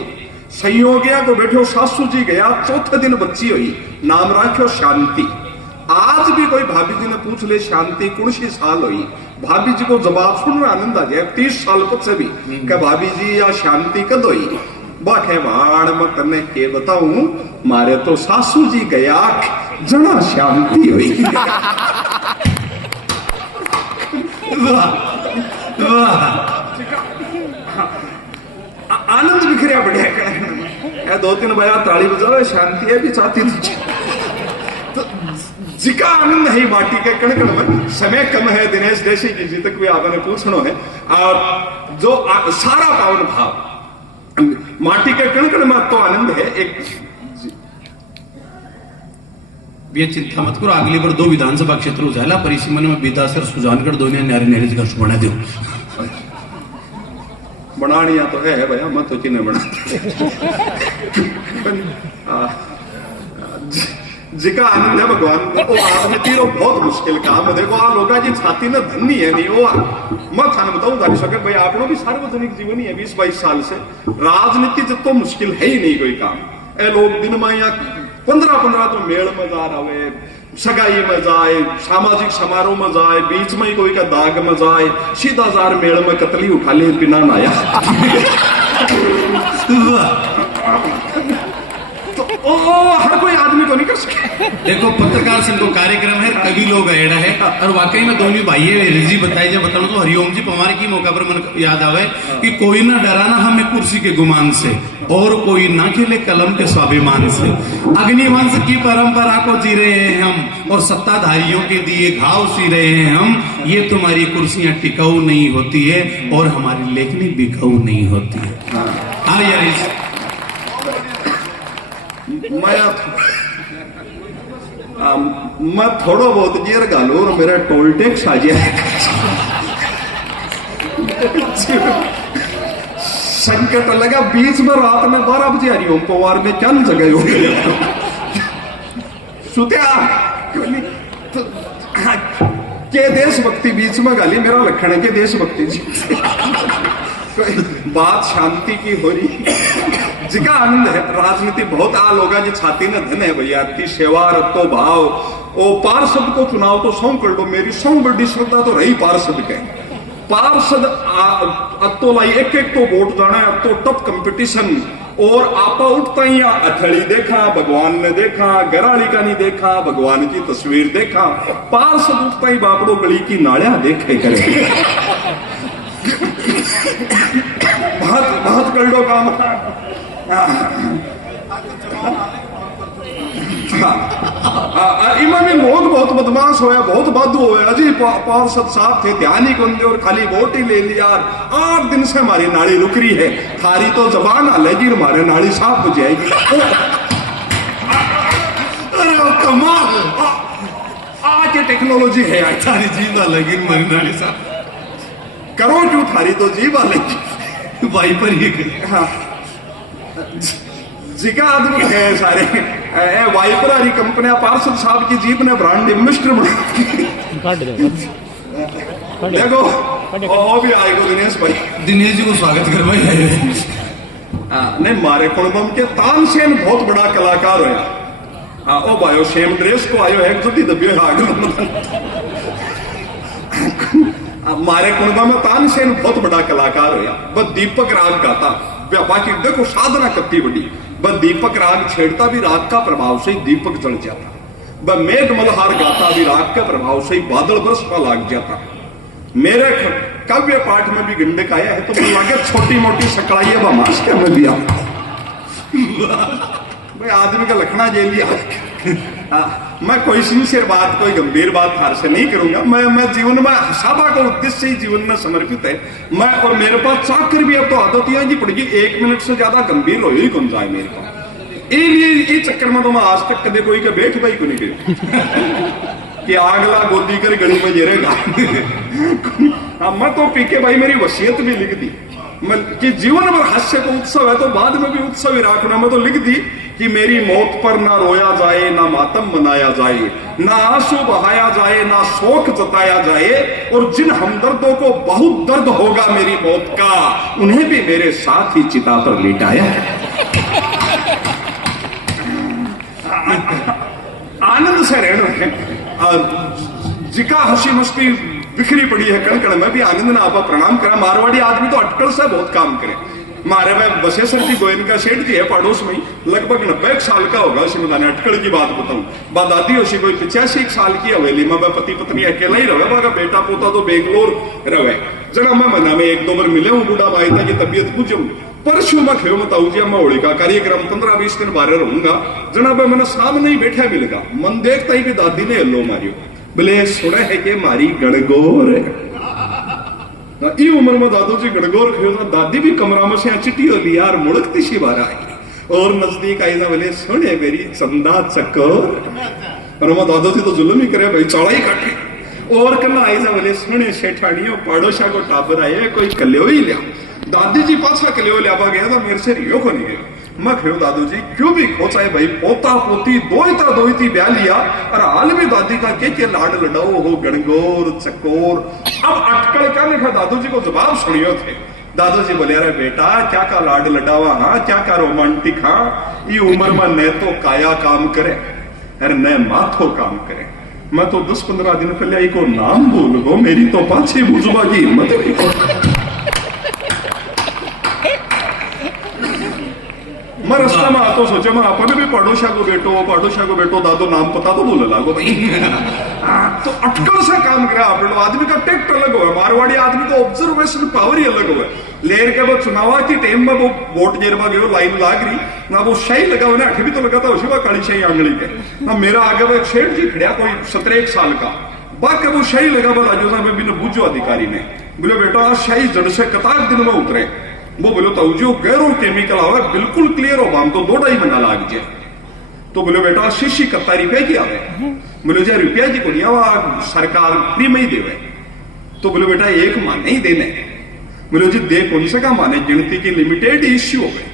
संयोगिया को बैठो, सासू जी गया, चौथे दिन बच्ची हुई, नाम राख्यो शांति। आज भी कोई भाभी जी ने पूछ ले शांति कौन सी साल हुई, भाभी जी को जवाब सुन आनंद आ जाए 30 साल पीछे भी कि भाभी जी या शांति कद हुई। बाखे वाण मैं तने के बताऊं, मारे तो सासू जी गया जना शांति हुई। आनंद बिखरिया बढ़िया, 2-3 बजा ताली बजावे, शांति है भी चाहती तो जिका आनंद है माटी के कणकण में। समय कम है, दिनेश देशी जी तक भी आपने पूछना है, और जो सारा पावन भाव माटी के कणकण में तो आनंद है। एक ये चिंता मत करो, अगली बार 2 विधानसभा क्षेत्र उजाला परिसीमन में बेदासर सुजानगढ़ दोनों न्यारे न्यारे का सुबह दो बनानिया तो है भैया, मत तो चिन्ह बना। जिका आनंद है भगवान को आदमी तीरो बहुत मुश्किल काम है। देखो आ लोग जी छाती ने धनी है नहीं वो मैं थाने बताऊं दारी सके भाई, आप लोग भी सार्वजनिक जीवन ही है 20-22 साल से, राजनीति जब तो मुश्किल है ही नहीं कोई काम। ए लोग दिन में या 15-15 तो मेल में जा रहे, सगाई में जाए, सामाजिक समारोह में जाए, बीच में ही कोई का दाग में जाए, सीधा जार मेल में कतली उठा ले बिना नाया। तो ओ हर कोई आदमी को नहीं कर सके। देखो पत्रकार संघ को कार्यक्रम है, कवि लोग ऐड है, और वाकई में दोनों भाई रिजी बताई जब बताऊं तो हरिओम जी पवार की मौका पर मन याद आवे कि कोई ना डराना हमें कुर्सी के गुमान से, और कोई ना खेले कलम के स्वाभिमान से। अग्निवंश की परंपरा को जी रहे हैं हम, और सत्ताधारियों के दिए घाव सी रहे हैं हम। ये तुम्हारी कुर्सियां टिकाऊ नहीं होती है, और हमारी लेखनी बिकाऊ नहीं होती है। हाँ यार मैं थोड़ा बहुत जेर गालू और मेरा टोल टैक्स आ जाए। संकट लगा बीच में, रात में 12 बजे आ रही हूं पवार में, क्या नहीं जगह हो सुत्या के देशभक्ति बीच में गाली, मेरा लखन है के देशभक्ति जी। बात शांति की हो रही, जिका आनंद है। राजनीति बहुत आ लोग जी छाती ने धन है भैया, ती सेवा रत्तो भाव। ओ पार्षद को चुनाव तो सौ कर लो, मेरी सौ बड़ी श्रद्धा तो रही पार्षद के। पार्षद अत्तो लाई एक तो वोट जाना है, अब तो टफ कंपटीशन। और आपा उठता ही अथड़ी देखा, भगवान ने देखा, गराली का नहीं देखा, भगवान की तस्वीर देखा, पार्षद उठता ही बापड़ो गली की नालियां देखे करे। बहुत बहुत कल्डो काम इमा में लोग बहुत बदमाश होया, बहुत बादू होया। अजी पार्षद साहब थे, ध्यान ही कौन दे और खाली वोट ही ले लिया। 8 दिन से हमारी नाली रुक रही है, थारी तो जबान हालेगी, हमारे नाली साफ हो जाएगी। अरे कमाल, आज ये टेक्नोलॉजी है, थारी जीव हालेगी, हमारी नाली साफ करो क्यों, थारी तो जीव हालेगी, वाइपर ही हाँ जिका आदमी है सारे वाइपर वाली कंपनियां पार्षद साहब की जीप ने ब्रांड एम्बेसडर बना देखो ओ भी आएगो दिनेश भाई, दिनेश जी को स्वागत कर भाई। नहीं मारे कुणबम के तानसेन बहुत बड़ा कलाकार होया। ओ भाई सेम ड्रेस को आयो है जुदी दबियो आगे मारे कुणबम में तानसेन बहुत बड़ा कलाकार होया। बस दीपक राग गाता, बाकी देखो साधना कत्ती बड़ी, बस दीपक राग छेड़ता भी राग का प्रभाव से ही दीपक जल जाता। वह मेघ मल्हार गाता भी राग के प्रभाव से ही बादल बरसना लग जाता। मेरे काव्य पाठ में भी गंडक आया है तो मुझे लगे छोटी मोटी सकड़ाई अब मास्टर में भी आता भाई आदमी का लखना जेल लिया। मैं कोई सिंसियर बात, कोई गंभीर बात हार से नहीं करूंगा। मैं जीवन में सभा का उद्देश्य ही जीवन में समर्पित है। मैं और मेरे पास चाकर भी अब तो आदत ही पड़ेगी, 1 मिनट से ज्यादा गंभीर हो ही कौन जाए मेरे को। ये चक्कर में तो मैं आज तक कदे कोई का बैठ भाई को नहीं गया कि आगला गोदी कर गली में जेरेगा। मैं तो पीके भाई मेरी वसीयत भी लिख दी कि जीवन में हास्य का उत्सव है तो बाद में भी उत्सव ही रखना। मैं तो लिख दी कि मेरी मौत पर ना रोया जाए, ना मातम मनाया जाए, ना आंसू बहाया जाए, ना शोक जताया जाए, और जिन हमदर्दों को बहुत दर्द होगा मेरी मौत का, उन्हें भी मेरे साथ ही चिता पर लिटाया। आनंद से रहना है, जिका हंसी मस्ती बिखरी पड़ी है कण में भी आनंद ना आपा प्रणाम करा। मारवाड़ी आदमी तो अटकल से बहुत काम करे। मारे में बसेसर की गोयन का सेठ जी है पड़ोस में, लगभग 90 साल का होगा। उसी मैंने अटकल की बात बताऊं, दादी उसी कोई 85 साल की हवेली में पति पत्नी अकेला ही रहे, बागा बेटा पोता तो बेंगलोर रहे। जरा मैं मना में 1-2 बार मिले हूं, बूढ़ा भाई था की तबीयत पूछूं। परसों मैं खेव बताऊ जी मैं होली का कार्यक्रम 15-20 दिन बाहर रहूंगा। जना भाई मैंने सामने ही बैठा मिलेगा, मन देखता ही भी दादी ने हल्लो मारियो, बोले सुने है कि मारी गणगौर ई उम्र में दादू जी गणगौर खेल, दादी भी कमरा में से चिट्टी होली यार मुड़कती सी बार आई और नजदीक आई ना, बोले सुने मेरी चंदा चक्कर। और मैं दादू जी तो जुल्म ही करे भाई, चौड़ा ही काटे। और कन्ना आई ना, बोले सुने सेठानियों पाड़ोशा को टाबर आए कोई कल्यो ही लिया। दादी जी पाछा कल्यो लिया गया था, मेरे से रियो को नहीं गया। मैं खेव दादू जी क्यों भी खोचा है भाई, पोता पोती दोईती ब्याह लिया और हाल में दादी का के लाड लड़ाओ हो गणगौर चकोर। अब अटकल क्या लिखा दादू जी को जवाब सुनियो थे। दादू जी बोले अरे बेटा क्या का लाड लड़ावा, हाँ क्या का रोमांटिक, हाँ ये उम्र में न तो काया काम करे अरे न माथो काम करे। मैं तो 10-15 दिन पहले आई को नाम भूल गो, मेरी तो पाछी बुझवा की हिम्मत। मैं रास्ता में आतो सोचा मैं अपने भी पड़ोसा को बेटो दादो नाम पता तो बोले लागो भाई। तो अटकल से काम करा आप लोग। आदमी का टेक्ट अलग हुआ, मारवाड़ी आदमी का ऑब्जर्वेशन पावर ही अलग हुआ। लेर के बाद चुनाव की टाइम में वो वोट जेरवा गयो, लाइन लाग रही ना, वो शाही लगा हुआ ना, अठी भी तो लगा था उसी बात काली शाही आंगली के ना। मेरा आगे वो एक शेठ जी खड़ा कोई 17 साल का, बाकी वो शाही लगा बोला जो मैं भी बूझो अधिकारी ने बोले बेटा शाही जड़ से कतार दिन में उतरे। वो बोलो तो जो गैरो केमिकल आवे बिल्कुल क्लियर हो, हम तो 2-2.5 महीना लाग जाए। तो बोले बेटा शीशी 71 रुपए की आवे। बोले जो रुपया जी को नहीं आवा, सरकार फ्री में ही देवे। तो बोले बेटा 1 महीने ही देने। बोले जी दे कौन से का माने, गिनती की लिमिटेड इश्यू हो गए।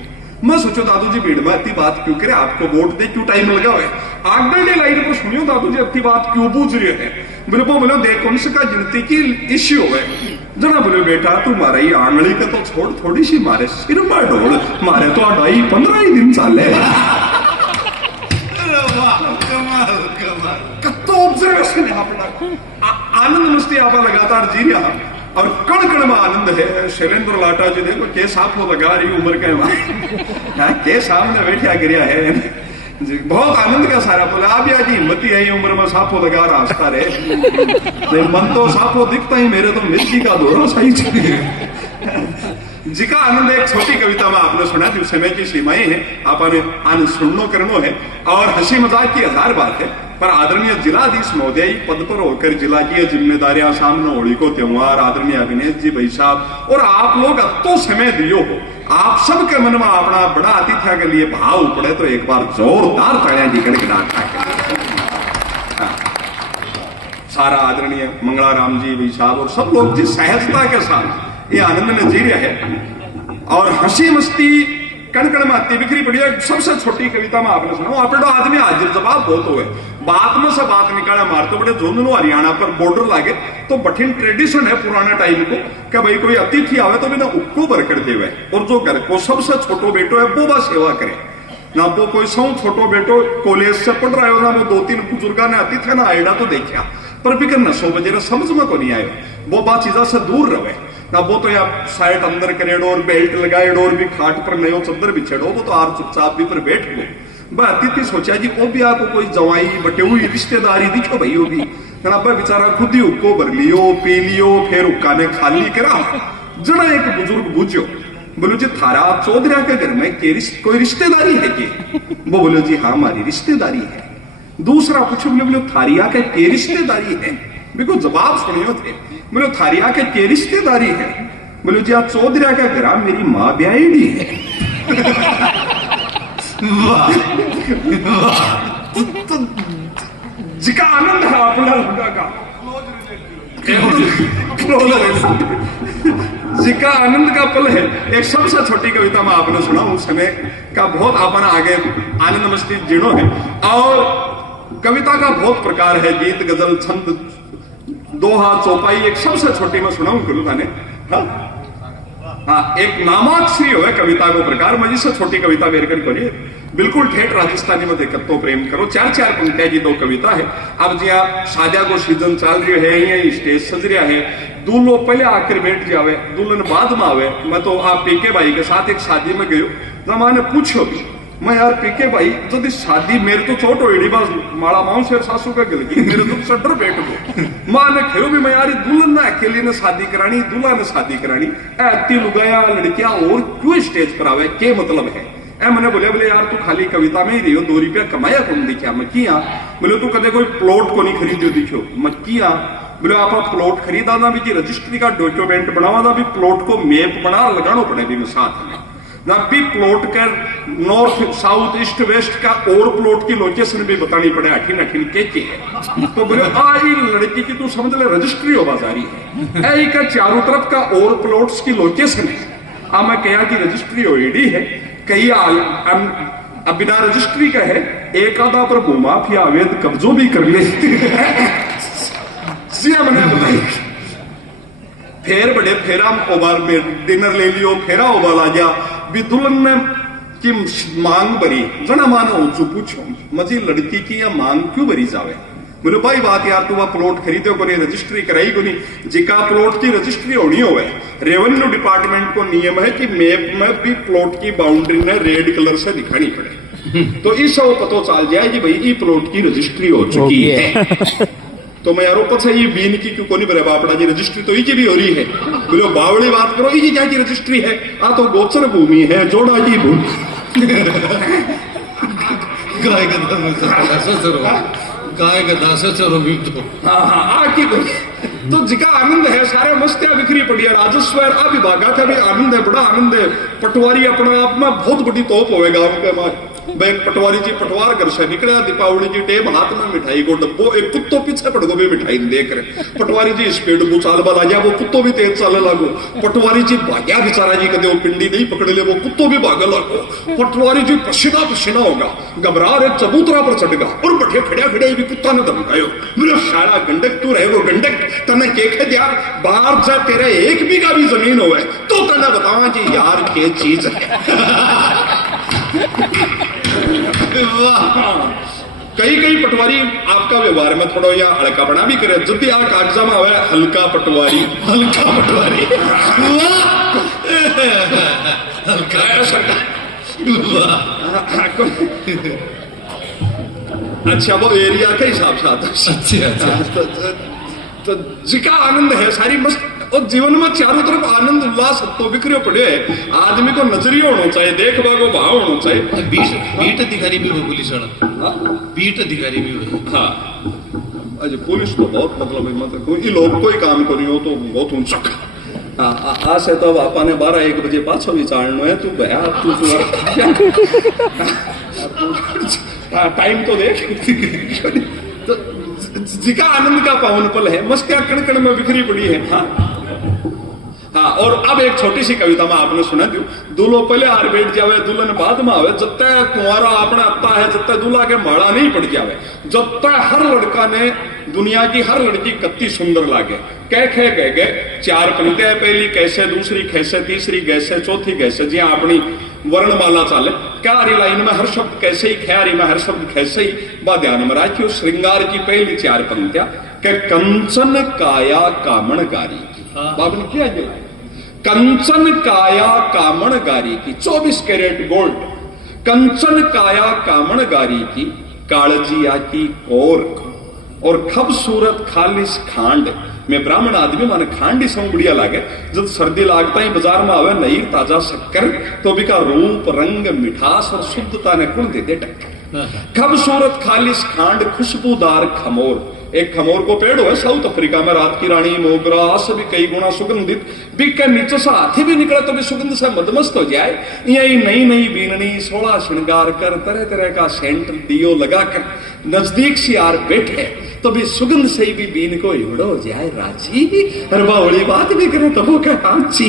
मैं सोचो दादू जी भीड़ में अति बात क्यों करे, आपको वोट दे क्यों टाइम लगा हुआ है। आगे लाइन पर सुनियो दादू जी अति बात क्यों पूछ रहे हैं। बोले दे कौन से का गिनती की इश्यू हो गए। जना बोले बेटा तू मारे ही आंगली का तो छोड़, थोड़ी सी मारे सिर में ढोल मारे तो 2.5-15 ही दिन चाले। कमाल कत्तो ऑब्जर्वेशन है अपना, आनंद मस्ती आप लगातार जी रहा। और कण कण में आनंद है। शैलेंद्र लाटा जी देखो के साफ हो लगा रही उम्र के के सामने बैठा गिरिया है बहुत आनंद का सारा बोला आप यार हिम्मती है उम्र में साफो लगा रास्ता रहे मन तो साफो दिखता ही मेरे तो मिर्ची का दौरा सही जिका आनंद एक छोटी कविता में आपने सुना थी समय की सीमाएं हैं आपने आनंद सुननो करनो है और हंसी मजाक की 1000 बात है पर आदरणीय जिलाधीश महोदय पद पर होकर जिला की जिम्मेदारियां सामने होली को त्योहार आदरणीय अभिनेश जी भाई साहब और आप लोग अब तो समय दियो हो आप सबके मन में अपना बड़ा आतिथ्य के लिए भाव पड़े तो एक बार जोरदार तालियां जी गड़गड़ा सारा आदरणीय मंगलाराम जी भाई साहब और सब लोग जिस सहजता के साथ ये आनंद में जी रहे हैं और हंसी मस्ती कण कण में आती बिखरी पड़ी है। सबसे छोटी कविता में आपने सुना आप आदमी हाजिर जवाब बहुत हुए बात में से बात निकाला मारते बड़े जोनो हरियाणा पर बॉर्डर लागे तो बठिन ट्रेडिशन है पुराने टाइम को कि भाई कोई अतिथि आवे तो बिना उक्को भर कर देवे और जो घर को सबसे छोटो बेटो है वो बा सेवा करे ना वो कोई सौ छोटो बेटो कॉलेज से पढ़ रहा हो ना वो 2-3 बुजुर्गा ने अतिथि ना आएगा तो देखा पर फिक्र नशो बजे समझ में को नहीं आयो वो बात चीजा से दूर रहे ना वो तो यार साइड अंदर करेडो और बेल्ट लगाएडो और भी खाट पर नयो चद्दर बिछेडो वो तो आर चुपचाप भी पर बैठ गो बा अतिथि सोचा जी ओ भी आपको कोई जवाई बटे हुई रिश्तेदारी दिखो भाई होगी अब्बा बेचारा खुद ही उक्को भर लियो पी लियो फिर उक्का ने खाली करा जरा एक बुजुर्ग पूछो बोलो जी थारा चौधरी के घर में कोई रिश्तेदारी है कि वो बोलो जी हाँ हमारी रिश्तेदारी है दूसरा पूछो बोलो थारिया के रिश्तेदारी है बिल्कुल जवाब सुनियो थे बोलो थारिया के रिश्तेदारी है बोलो जी आप चौधरी का घर मेरी माँ ब्याही है जिका आनंद है अपना का जिका आनंद का पल है एक सबसे छोटी कविता में आपने सुना उस समय का बहुत अपना आगे आनंद मस्ती जीणो है और कविता का बहुत प्रकार है गीत गजल छंद दोहा चौपाई एक सबसे छोटी में सुनाऊं गुरु ने हाँ एक नामाक्षरी हो कविता को प्रकार मैं जिससे छोटी कविता मेरे कर करिए बिल्कुल ठेठ राजस्थानी में देखत तो प्रेम करो 4-4 पंक्तियां की 2 कविता है अब जी शादिया को सीजन चल रही है ये स्टेज सज रहा है दूल्हो पहले आकर बैठ जावे दुल्हन बाद में आवे मैं तो आप पीके भाई के साथ एक शादी में गयो ना मैंने पूछो भी मैं यार पीके भाई जब शादी मेरे तो चोट हो बस माड़ा माऊ शेर सासू का गिल गई मेरे तो सडर बैठ गो मां ने खेलो भी मैं यार दुल्हन ने अकेली ने शादी करानी दूल्हा ने शादी करानी ऐती लुगाया लड़कियां और क्यों स्टेज पर आवे के मतलब है ए मैंने बोले यार तू खाली कविता में ही रही हो 2 रुपया कमाया कौन दिखा मैं किया बोले तू कदे कोई प्लॉट को नहीं खरीदो दिखो मैं किया बोले आप प्लॉट खरीदा ना भी रजिस्ट्री का डॉक्यूमेंट बनावा ना भी प्लॉट को मैप बना लगाना पड़े भी साथ में ना भी प्लॉट कर नॉर्थ साउथ ईस्ट वेस्ट का और प्लॉट की लोकेशन भी बतानी पड़े अठिन अठिन के है तो बोले आई लड़की की तू समझ ले रजिस्ट्री हो बाजारी है ऐ का चारों तरफ का और प्लॉट्स की लोकेशन है मैं कहा कि रजिस्ट्री ओईडी है कई अब बिना रजिस्ट्री का है एक आधा पर भूमाफिया अवैध कब्जों भी कर ले मैंने बताई फेर बड़े फेरा ओबार में डिनर ले लियो फेरा ओबाल आ गया भी दुल्हन ने की मांग भरी जना मानो ऊंचू पूछो मजी लड़की की या मांग क्यों भरी जावे बोले भाई बात यार तू वह प्लॉट खरीदो को नहीं रजिस्ट्री कराई को नहीं जिका प्लॉट की रजिस्ट्री होनी हो रेवेन्यू डिपार्टमेंट को नियम है कि मैप में भी प्लॉट की बाउंड्री ने रेड कलर से दिखानी पड़े तो इस पता चल जाए कि भाई ये प्लॉट की रजिस्ट्री हो चुकी है तो मैं यार ऊपर से ये बीन की क्यों कोनी बरे बापड़ा जी रजिस्ट्री तो ये भी हो रही है बोलो बावड़ी बात करो ये क्या की रजिस्ट्री है आ तो गोचर भूमि है जोड़ा की भूमि गाय का दासा चलो भी तो हाँ की तो जिका आनंद है सारे मस्तियां बिखरी पड़ी है राजस्व आ विभागा का भी आनंद है बड़ा आनंद है पटवारी अपने आप में बहुत बड़ी तोप होगा उनके बैंक पटवारी जी पटवार घर से निकले दीपावली जी टेम हाथ में मिठाई को डब्बो एक कुत्तो पीछे पड़ गो भी मिठाई देख रहे पटवारी जी स्पीड वो चाल बल आ गया वो कुत्तो भी तेज चलने लागो पटवारी जी भाग्या बेचारा जी कदे वो पिंडी नहीं पकड़ ले वो कुत्तो भी भागे लागो पटवारी जी पसीना पसीना होगा घबरा रहे चबूतरा पर चढ़ गया और बठे खड़िया खड़िया भी कुत्ता ने धमकायो मेरा सारा गंडक तू रहे वो गंडक तने के यार बाहर जा तेरे 1 बीघा भी जमीन होवे तो तने बतावा जी यार के चीज है कई पटवारी आपका व्यवहार में थोड़ा या हल्का बना भी करे, जब आ कागजा में आवे हल्का पटवारी अच्छा वो एरिया के हिसाब से आता है। तो जिका आनंद है सारी मस्त, और जीवन में चारों तरफ आनंद उल्लास तो बिखरे पड़े है। आदमी को नजरिया होना चाहिए, देखने को भाव होना चाहिए। बीट अधिकारी भी हो पुलिस वाला, बीट अधिकारी भी हो। हाँ अजय पुलिस तो बहुत मतलब कोई लोग कोई काम करी हो तो बहुत ऊंचा। आज से तो आपा ने 12-1 बजे पाछो विचारनो है, तू भया तू टाइम तो देख। तो जिका आनंद का पावन पल है, मस्तियां कण कण में बिखरी पड़ी है। हाँ और अब एक छोटी सी कविता में आपने सुना दू। दूल्हो पहले आर बैठ जावे, दुल्हन बाद में आवे, जब तक कुंवारा अपना अत्ता है, जब तक दूल्हा के माड़ा नहीं पड़ जावे, जब तक हर लड़का ने दुनिया की हर लड़की कत्ती सुंदर लागे। कह गए 4 पंक्तियां, पहली कैसे, दूसरी कैसे, तीसरी कैसे, चौथी कैसे, जी अपनी वर्णमाला चाले। क्यारी लाइन में हर शब्द कैसे ही, ख्यारी में हर शब्द कैसे ही। बा ध्यान में रखियो श्रृंगार की पहली 4 पंक्तियां के कंचन काया कामण गारी की। बाबन क्या गिला, कंचन काया कामण गारी की, 24 कैरेट गोल्ड। कंचन काया कामण गारी की, कालजिया की और खूबसूरत खालिस खांड में ब्राह्मण आदमी माने खांडी सौ बढ़िया लागे। जब सर्दी लागता ही बाजार में आवे नई ताजा शक्कर, तो भी का रूप रंग मिठास और शुद्धता ने कुण दे टक्कर। खूबसूरत खालिस खांड, खुशबूदार खमोर। एक खमोर को पेड़ है साउथ अफ्रीका में, रात की रानी मोगरा से भी कई गुना सुगंधित। बिक के नीचे से हाथी भी निकले तो भी सुगंध से मदमस्त हो जाए। यही नई बीननी 16 श्रृंगार कर, तरह तरह का सेंट दियो लगाकर नजदीक से यार बैठे तो भी सुगंध से ही भी बीन को इवड़ो हो जाए राजी। अरे बावड़ी बात भी करे तो वो क्या हांची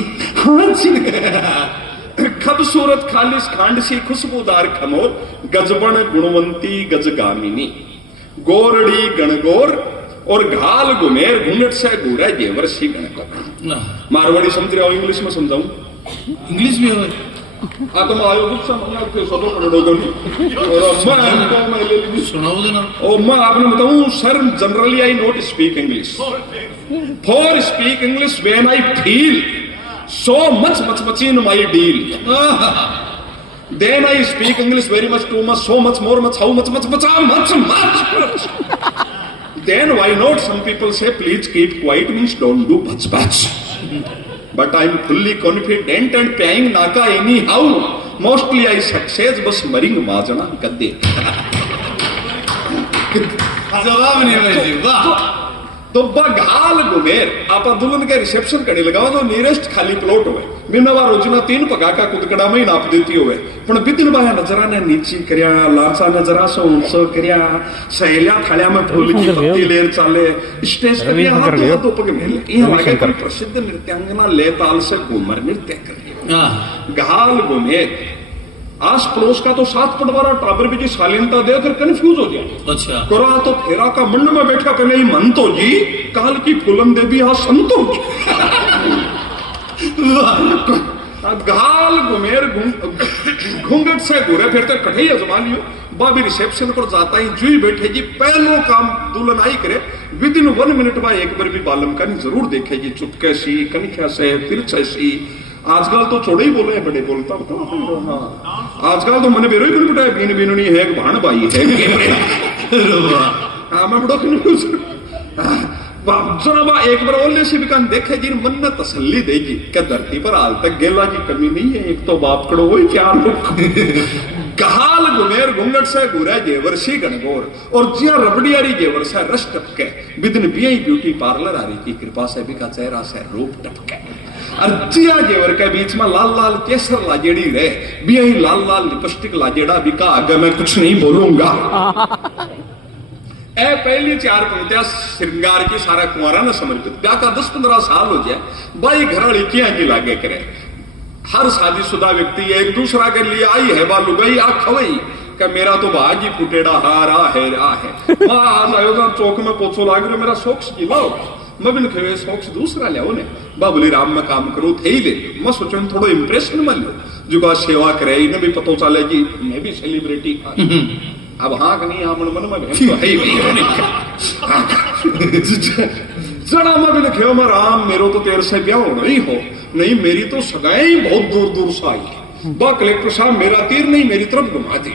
खूबसूरत खालिस खांड सी खुशबूदार खमोर, गजबन गुणवंती गजगामिनी, गोरड़ी गणगोर और घाल गुमेर, घूंघट से घूरा जेवर सी गणको। मारवाड़ी समझ रहे हो, इंग्लिश में समझाऊं? इंग्लिश भी है तुम आयोग मैं आपने बताऊं sir, generally I not speak English, for speak English when I feel so much in my deal, then I speak English very much, too much, so much, more much, how much, much. Then why not? Some people say please keep quiet means don't do bach. But I am fully confident and paying naka anyhow. Mostly I success बस मरिंग माजना गद्दे। जवाब नहीं भाई, वाह। तो बघाल गुमेर आपा दुल्हन के रिसेप्शन करने लगा तो नियरेस्ट खाली प्लॉट हुए। बिना रोजना 3 पगा का कुदकड़ा में ही नाप देती हुए, पण बिदिन बाया नजरा ने नीची करया, लाचा नजरा सो ऊंचो करया, सहेलिया थाळ्या में फूल की पत्ती लेर चाले, स्टेज पे हाथ तो पग मेल यहां लगे कोई प्रसिद्ध नृत्यांगना ले ताल से घूमर नृत्य कर रही है। घाल गुमेर आस पड़ोस का तो 7 पटवारा टाबर भी जी शालीनता देकर कंफ्यूज हो गया। अच्छा करा तो फेरा का मंड में बैठा पहले ही मनतो जी, काल की फूलन देवी हा संतो घाल गुमेर घूंघट से घूरे फिरते कठे अजमा लियो। बाबी रिसेप्शन पर जाता ही जुई बैठे जी, पहलो काम दुल्हन आई करे, विदिन 1 मिनट बाद एक बार भी बालम का नहीं जरूर देखेगी, चुपके सी कनिख्या से तिरछे सी। आजकल तो छोड़े ही बोले बड़े बोलता बताओ। हाँ आजकल तो मैंने बेरोई बिन बिटाया, बीन बीननी है भाण भाई है। हाँ मैं बड़ो जनाबा एक बार ओले से भी कान देखे जी मन में तसल्ली देगी क्या धरती पर हाल तक गेला की कमी नहीं है। एक तो बाप कड़ो वही क्या कहाल गुमेर घूंघट से घूरा जेवर सी गणगोर और जिया रबड़ियारी जेवर से रस टपके, बिदिन बीआई ब्यूटी पार्लर आ रही की कृपा से भी का चेहरा से रूप टपके। और जिया जेवर के बीच में लाल लाल केसर लाजेड़ी रहे, बीआई लाल लाल लिपस्टिक लाजेड़ा भी का आगे मैं कुछ नहीं बोलूंगा। ए पहली 4 पंक्तियां श्रृंगार की सारा कुंवारा ने समर्पित। ब्याह का 10-15 साल हो जाए, बाई घराड़ी किया की लागे करे। हर शादीशुदा व्यक्ति एक दूसरा के लिए आई है बालू गई आ खवई का मेरा तो भाग ही फुटेड़ा हारा है आज आयो था चौक में पोछो लाग रहे मेरा सोक्स की लाओ, मैं भी खेवे सोक्स दूसरा लिया ने बाबुली राम में काम करो थे ही ले। मैं सोचो थोड़ा इंप्रेशन मान लो जो सेवा करे, इन्हें भी पता चले कि मैं भी सेलिब्रिटी अब हाँ नहीं हाँ मन मन में तो है ही जड़ा में भी लिखे मैं राम मेरो तो तेरे से ब्याह होना ही हो नहीं मेरी तो सगाई बहुत दूर दूर से आई बा कलेक्टर साहब मेरा तीर नहीं मेरी तरफ घुमा दी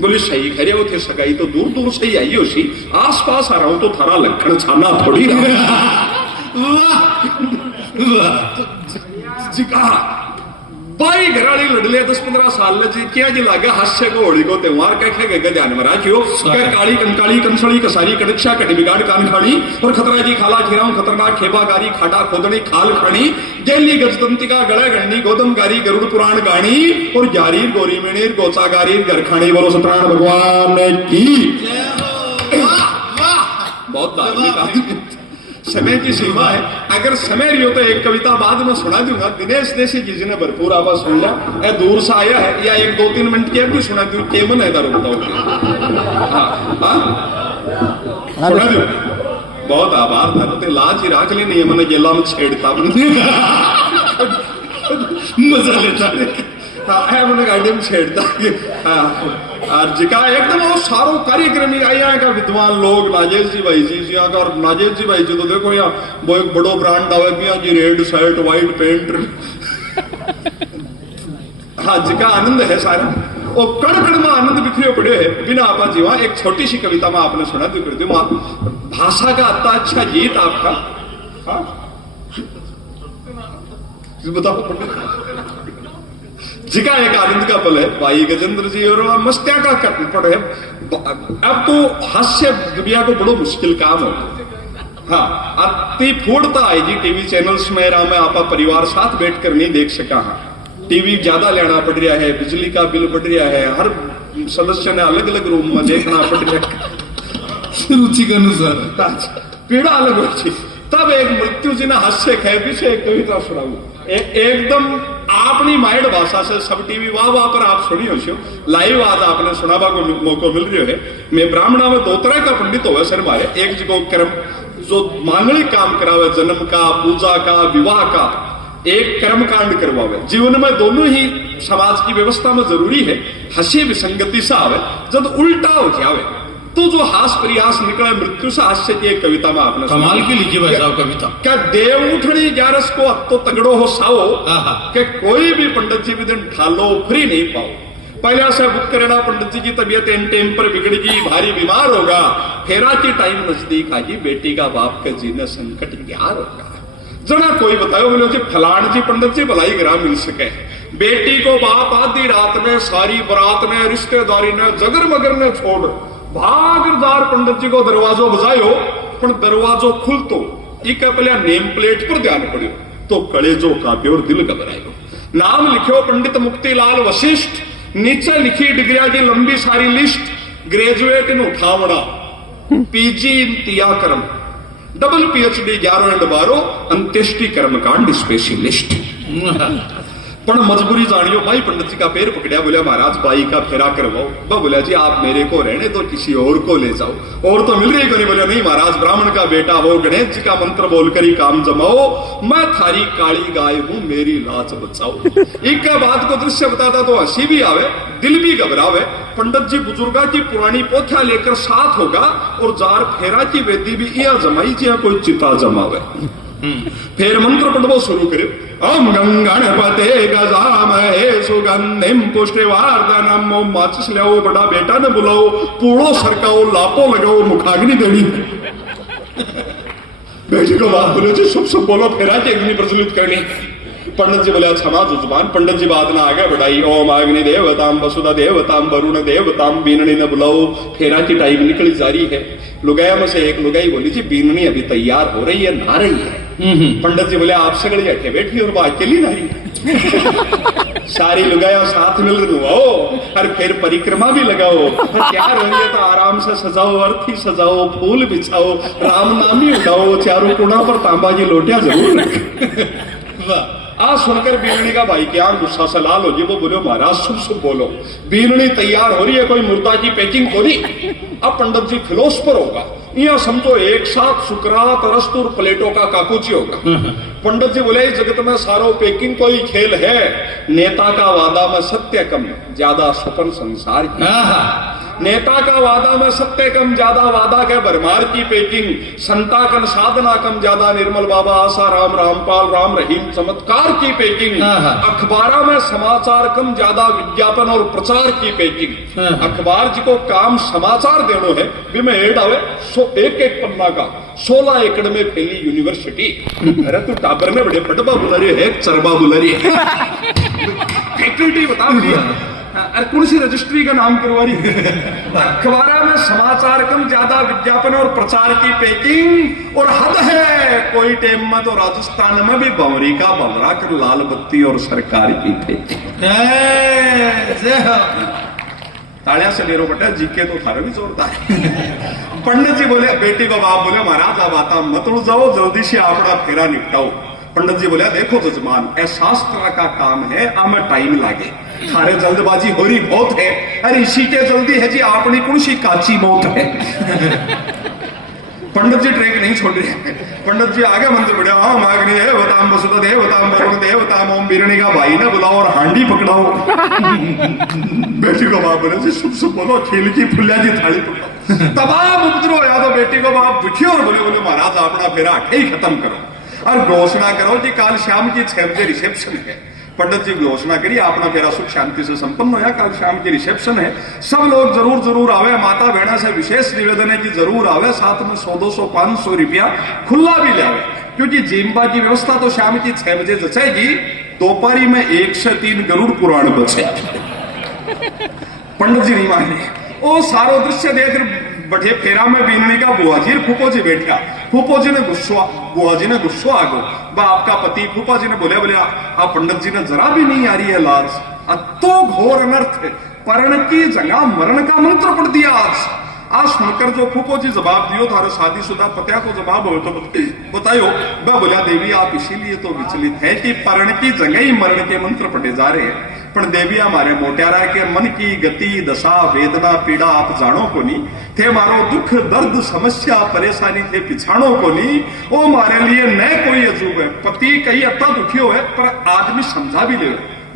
बोले सही खरे वो थे सगाई तो दूर दूर से ही आई हो सी आस पास आ रहा हूं तो थारा लखन छाना थोड़ी जी कहा बाई घराड़ी लड़ले 10-15 साल जी क्या जी लागे हास्य को होड़ी को त्योहार कह गए ध्यान में राखियो काली कंकाली कंसड़ी कसारी कड़क्षा कट बिगाड़ कान खानी और खतरा जी खाला खिराऊं खतरनाक खेबा गारी खाटा खोदनी खाल खानी गैली गजतंतिका गड़ा गणनी गौतम गारी गरुड़ पुराण गानी और जारीर गोरी मेणीर गोचा गारीर गरखानी बोलो सतराण भगवान की बहुत धार्मिक समय की सीमा है अगर समय रही हो तो एक कविता बाद में सुना दूंगा दिनेश देसी जी ने भरपूर आवाज सुन लिया ए दूर से आया है या 1-2-3 मिनट की भी सुना दूं केमन है रुकता सुना दूं बहुत आभार था तो लाज ही राख ली नहीं है मैंने गेला में छेड़ता मजा लेता है मैंने गाड़ी में छेड़ता और जिका एकदम वो सारो कार्यक्रम ही आया का विद्वान लोग नाजेश जी भाई जी यहाँ का और नाजेश जी भाई जी तो देखो यहाँ वो एक बड़ो ब्रांड आवे भी जी रेड शर्ट व्हाइट पेंट हाँ जिका आनंद है सारा वो कड़ कड़ में आनंद बिखरे पड़े है बिना आपा जी वहां एक छोटी सी कविता में आपने सुना दी करती हूँ भाषा का इतना अच्छा गीत आपका हाँ बताओ जिका एक आनंद का पल है भाई गजेंद्र जी और मस्त्या का पड़ है अब तो हास्य दुनिया को बड़ो मुश्किल काम है हाँ अति फूटता है जी टीवी चैनल्स में मैं आपा परिवार साथ बैठ कर नहीं देख सका हाँ टीवी ज्यादा लेना पड़ रहा है बिजली का बिल बढ़ रहा है हर सदस्य ने अलग अलग रूम में देखना पड़ रहा है रुचि के अनुसार पीड़ा अलग होती तब एक मृत्यु जी ने हास्य खे पीछे एक कविता सुनाऊ एकदम अपनी माइंड भाषा से सब टीवी वाह पर आप सुनी हो लाइव आज आपने सुनावा को मौका मिल रहा है मैं ब्राह्मणा में 2 तरह का पंडित हुआ सर मारे एक जी को कर्म जो मांगलिक काम करावे जन्म का पूजा का विवाह का एक कर्म कांड करवावे जीवन में दोनों ही समाज की व्यवस्था में जरूरी है हंसी विसंगति से आवे जब उल्टा हो जावे तो जो हास प्रयास निकले मृत्यु से हास्य की एक कविता में आपने कमाल की लीजिए भाई साहब कविता क्या देव उठनी 11 को तो तगड़ो हो साओ कि कोई भी पंडित जी भी दिन ठालो फ्री नहीं पाओ पहले से बुक करना पंडित जी की तबीयत इन टाइम पर बिगड़गी भारी बीमार होगा फेरा की टाइम नजदीक आगी बेटी का बाप का जीना संकट ग्यार होगा जना कोई बताओ बोले जी फलान जी पंडित जी भलाई ग्राम मिल सके बेटी को बाप आधी रात में सारी बारात ने रिश्तेदारी ने जगर मगर ने छोड़ भागदार पंडित जी को दरवाजो बजायो पर दरवाजो खुलतो एक पहले नेम प्लेट पर ध्यान पड़ो तो कलेजो काप्यो और दिल घबरायो नाम लिखो पंडित मुक्तिलाल वशिष्ठ नीचे लिखी डिग्रिया की लंबी सारी लिस्ट ग्रेजुएट इन उठावड़ा पीजी इन तिया कर्म डबल पीएचडी 11 एंड 12 अंत्येष्टि कर्मकांड स्पेशलिस्ट पर मजबूरी जानियो भाई पंडित जी का पैर पकड़िया बोलिया महाराज बाई का फेरा करवाओ बा बोलिया जी आप मेरे को रहने तो किसी और को ले जाओ और तो मिल रही को नहीं बोलिया नहीं महाराज ब्राह्मण का बेटा हो गणेश जी का मंत्र बोलकर ही काम जमाओ मैं थारी काली गाय हूं मेरी लाज बचाओ एक का बात को दृश्य बताता तो हंसी भी आवे दिल भी घबरावे पंडित जी बुजुर्गा की पुरानी पोथ्या लेकर साथ होगा और जार फेरा की वेदी भी या जमाई जी कोई चिता जमावे फिर मंत्र पढ़वो शुरू करे ओम गंगणपते गजामहे सुगंधिम पुष्टिवर्धनम ओम माचिस लाओ बड़ा बेटा ने बुलाओ पूड़ो सरकाओ लापो लगाओ मुखाग्नि देनी बेटी को बात बोले जी सब बोलो फेरा के अग्नि प्रज्वलित करनी पंडित जी बोले अच्छा माँ जुजबान पंडित जी बात ना आगे बढ़ाई ओम अग्नि देवताम वसुधा देवताम वरुण देवताम बीननी ने बुलाओ फेरा की टाइम निकली जा रही है लुगाया में से एक लुगाई बोली जी बीननी अभी तैयार हो रही है नहा रही है पंडित जी बोले आप सगड़ी अठे बैठी और वो अकेली नारी सारी लुगाया साथ मिल रही आओ और फिर परिक्रमा भी लगाओ तैयार हो रही है तो आराम से सजाओ अर्थी सजाओ फूल बिछाओ राम नामी उठाओ चारों कोना पर तांबा की लोटिया जरूर रखे आज सुनकर बीननी का भाई क्या गुस्सा से लाल हो जी वो बोलो महाराज शुभ बोलो बीननी तैयार हो रही है कोई मुर्दा की पैकिंग को नहीं अब पंडित जी फिलोसफर होगा यह समझो एक साथ सुकरात रस्तुर प्लेटों का काकुची होगा पंडित जी बोले जगत में सारो पैकिंग कोई खेल है नेता का वादा में सत्य कम ज्यादा सपन संसार नेता का वादा में सत्य कम ज्यादा, वादा के भरमार की पैकिंग, संता कन साधना कम ज्यादा, निर्मल बाबा आशा राम, रामपाल राम रहीम चमत्कार की पैकिंग, अखबारा में समाचार कम ज्यादा, विज्ञापन और प्रचार की पैकिंग। अखबार जी को काम समाचार देनो है, भी में एड आवे एक एक पन्ना का, 16 एकड़ में फैली यूनिवर्सिटी। अरे तू टाबर ने बड़े पटबा बुला रही है, चरबा बुला रही है, फैकल्टी बता रही है, अरे कौन सी रजिस्ट्री का नाम करवा रही है। अखबारा में समाचार कम ज्यादा, विज्ञापन और प्रचार की पैकिंग, और हद है कोई टेम में तो राजस्थान में भी बवरी का बवरा कर लाल बत्ती और सरकार की पैकिंग। तालियां से मेरो बेटा, जीके तो थारे भी जोरदार। पंडित जी बोले, बेटी को बाप बोले महाराज अब आता मत उड़ जाओ, जल्दी से अपना फेरा निपटाओ। पंडित जी बोले देखो जजमान, ए शास्त्र का काम है, आमे टाइम लागे, थारे जल्दबाजी हो रही बहुत है। अरे इसी के जल्दी है जी, आपने कौन सी काची मौत है। पंडित जी ट्रैक नहीं छोड़ रहे। पंडित जी आगे मंत्र बढ़े, हाँ मांगनी है बताम वसुदा देव बताम वरुण देव बताम ओम बीरणी का भाई ने बुलाओ और हांडी पकड़ाओ। बेटी को बाप बोले जी शुभ शुभ बोलो, खेल की फुलिया जी थाली पकड़ाओ। तमाम उपद्रव या तो बेटी को बाप दुखी और बोले महाराज अपना फेरा ही खत्म करो और घोषणा करो कि कल शाम की 6 बजे रिसेप्शन है। पंडित जी घोषणा करिए, अपना फेरा सुख शांति से संपन्न होया, कल शाम की रिसेप्शन है, सब लोग जरूर जरूर आवे, माता बहना से विशेष निवेदन है कि जरूर आवे, साथ में 100 200 500 रुपया खुला भी ले आवे, क्योंकि जिम्बा की व्यवस्था तो शाम की 6 बजे जचेगी, दोपहरी में 1 से 3 गरुड़ पुराण बचे। पंडित जी नहीं माने, ओ सारो दृश्य देख बैठे फेरा में बीनने का बुआ जी फूफो जी बैठा, फूफो जी ने गुस्सा, बुआ जी ने गुस्सा आ गो, बा आपका पति, फूफा जी ने बोले आप पंडित जी ने जरा भी नहीं आ रही है लाज, तो घोर अनर्थ, परण की जगह मरण का मंत्र पढ़ दिया आज सुनकर जो फूफो जी जवाब दियो, थारे शादीशुदा पतिया को जवाब हो तो बतायो। वह बोला देवी आप इसीलिए तो विचलित है कि परण की जगह ही मरण के मंत्र पढ़े जा रहे हैं, पर देवी हमारे मोट्यारा के मन की गति दशा वेदना पीड़ा आप जानो को नहीं थे, मारो दुख दर्द समस्या परेशानी थे पिछाणो को नहीं, वो हमारे लिए न कोई अजूब है। पति कई अत्ता दुखी हो है, पर आदमी समझा भी ले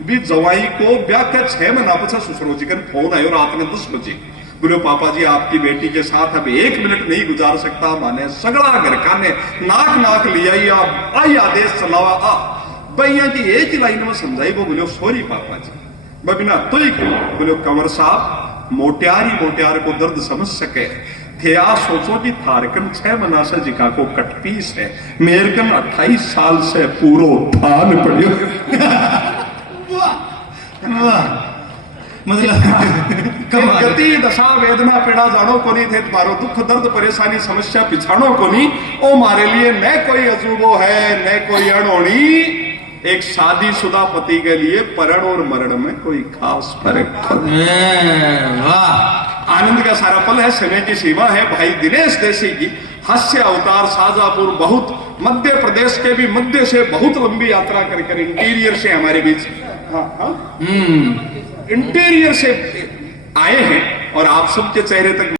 भी जवाई को ब्याह के 6 महीना पीछे ससुरो जी का फोन आयो रात में 10 बजे, बोलो पापा जी आपकी बेटी के साथ अब 1 मिनट नहीं गुजार सकता, माने सगड़ा घर का ने नाक नाक लिया आई आदेश चलावा आ भैया की एक ही लाइन में समझाई, वो बोलो सॉरी पापा जी, बबिना तो ही बोलो कंवर साहब मोट्यार को दर्द समझ सके थे, आ सोचो कि थारकन 6 महीना से जिका को कटपीस है, मेरकन 28 साल से पूरो धान पड़ियो। मतलब गति दशा वेदना पीड़ा जानो को नहीं थे, तुम्हारो दुख दर्द परेशानी समस्या पिछाणो को नहीं, ओ मारे लिए न कोई अजूबो है न कोई अणोनी, एक शादीशुदा पति के लिए परण और मरण में कोई खास फर्क। आनंद का सारा पल है, समय की सीमा है। भाई दिनेश देसी की हास्य अवतार शाजापुर बहुत मध्य प्रदेश के भी मध्य से बहुत लंबी यात्रा कर इंटीरियर से हमारे बीच इंटीरियर से आए हैं और आप सबके चेहरे तक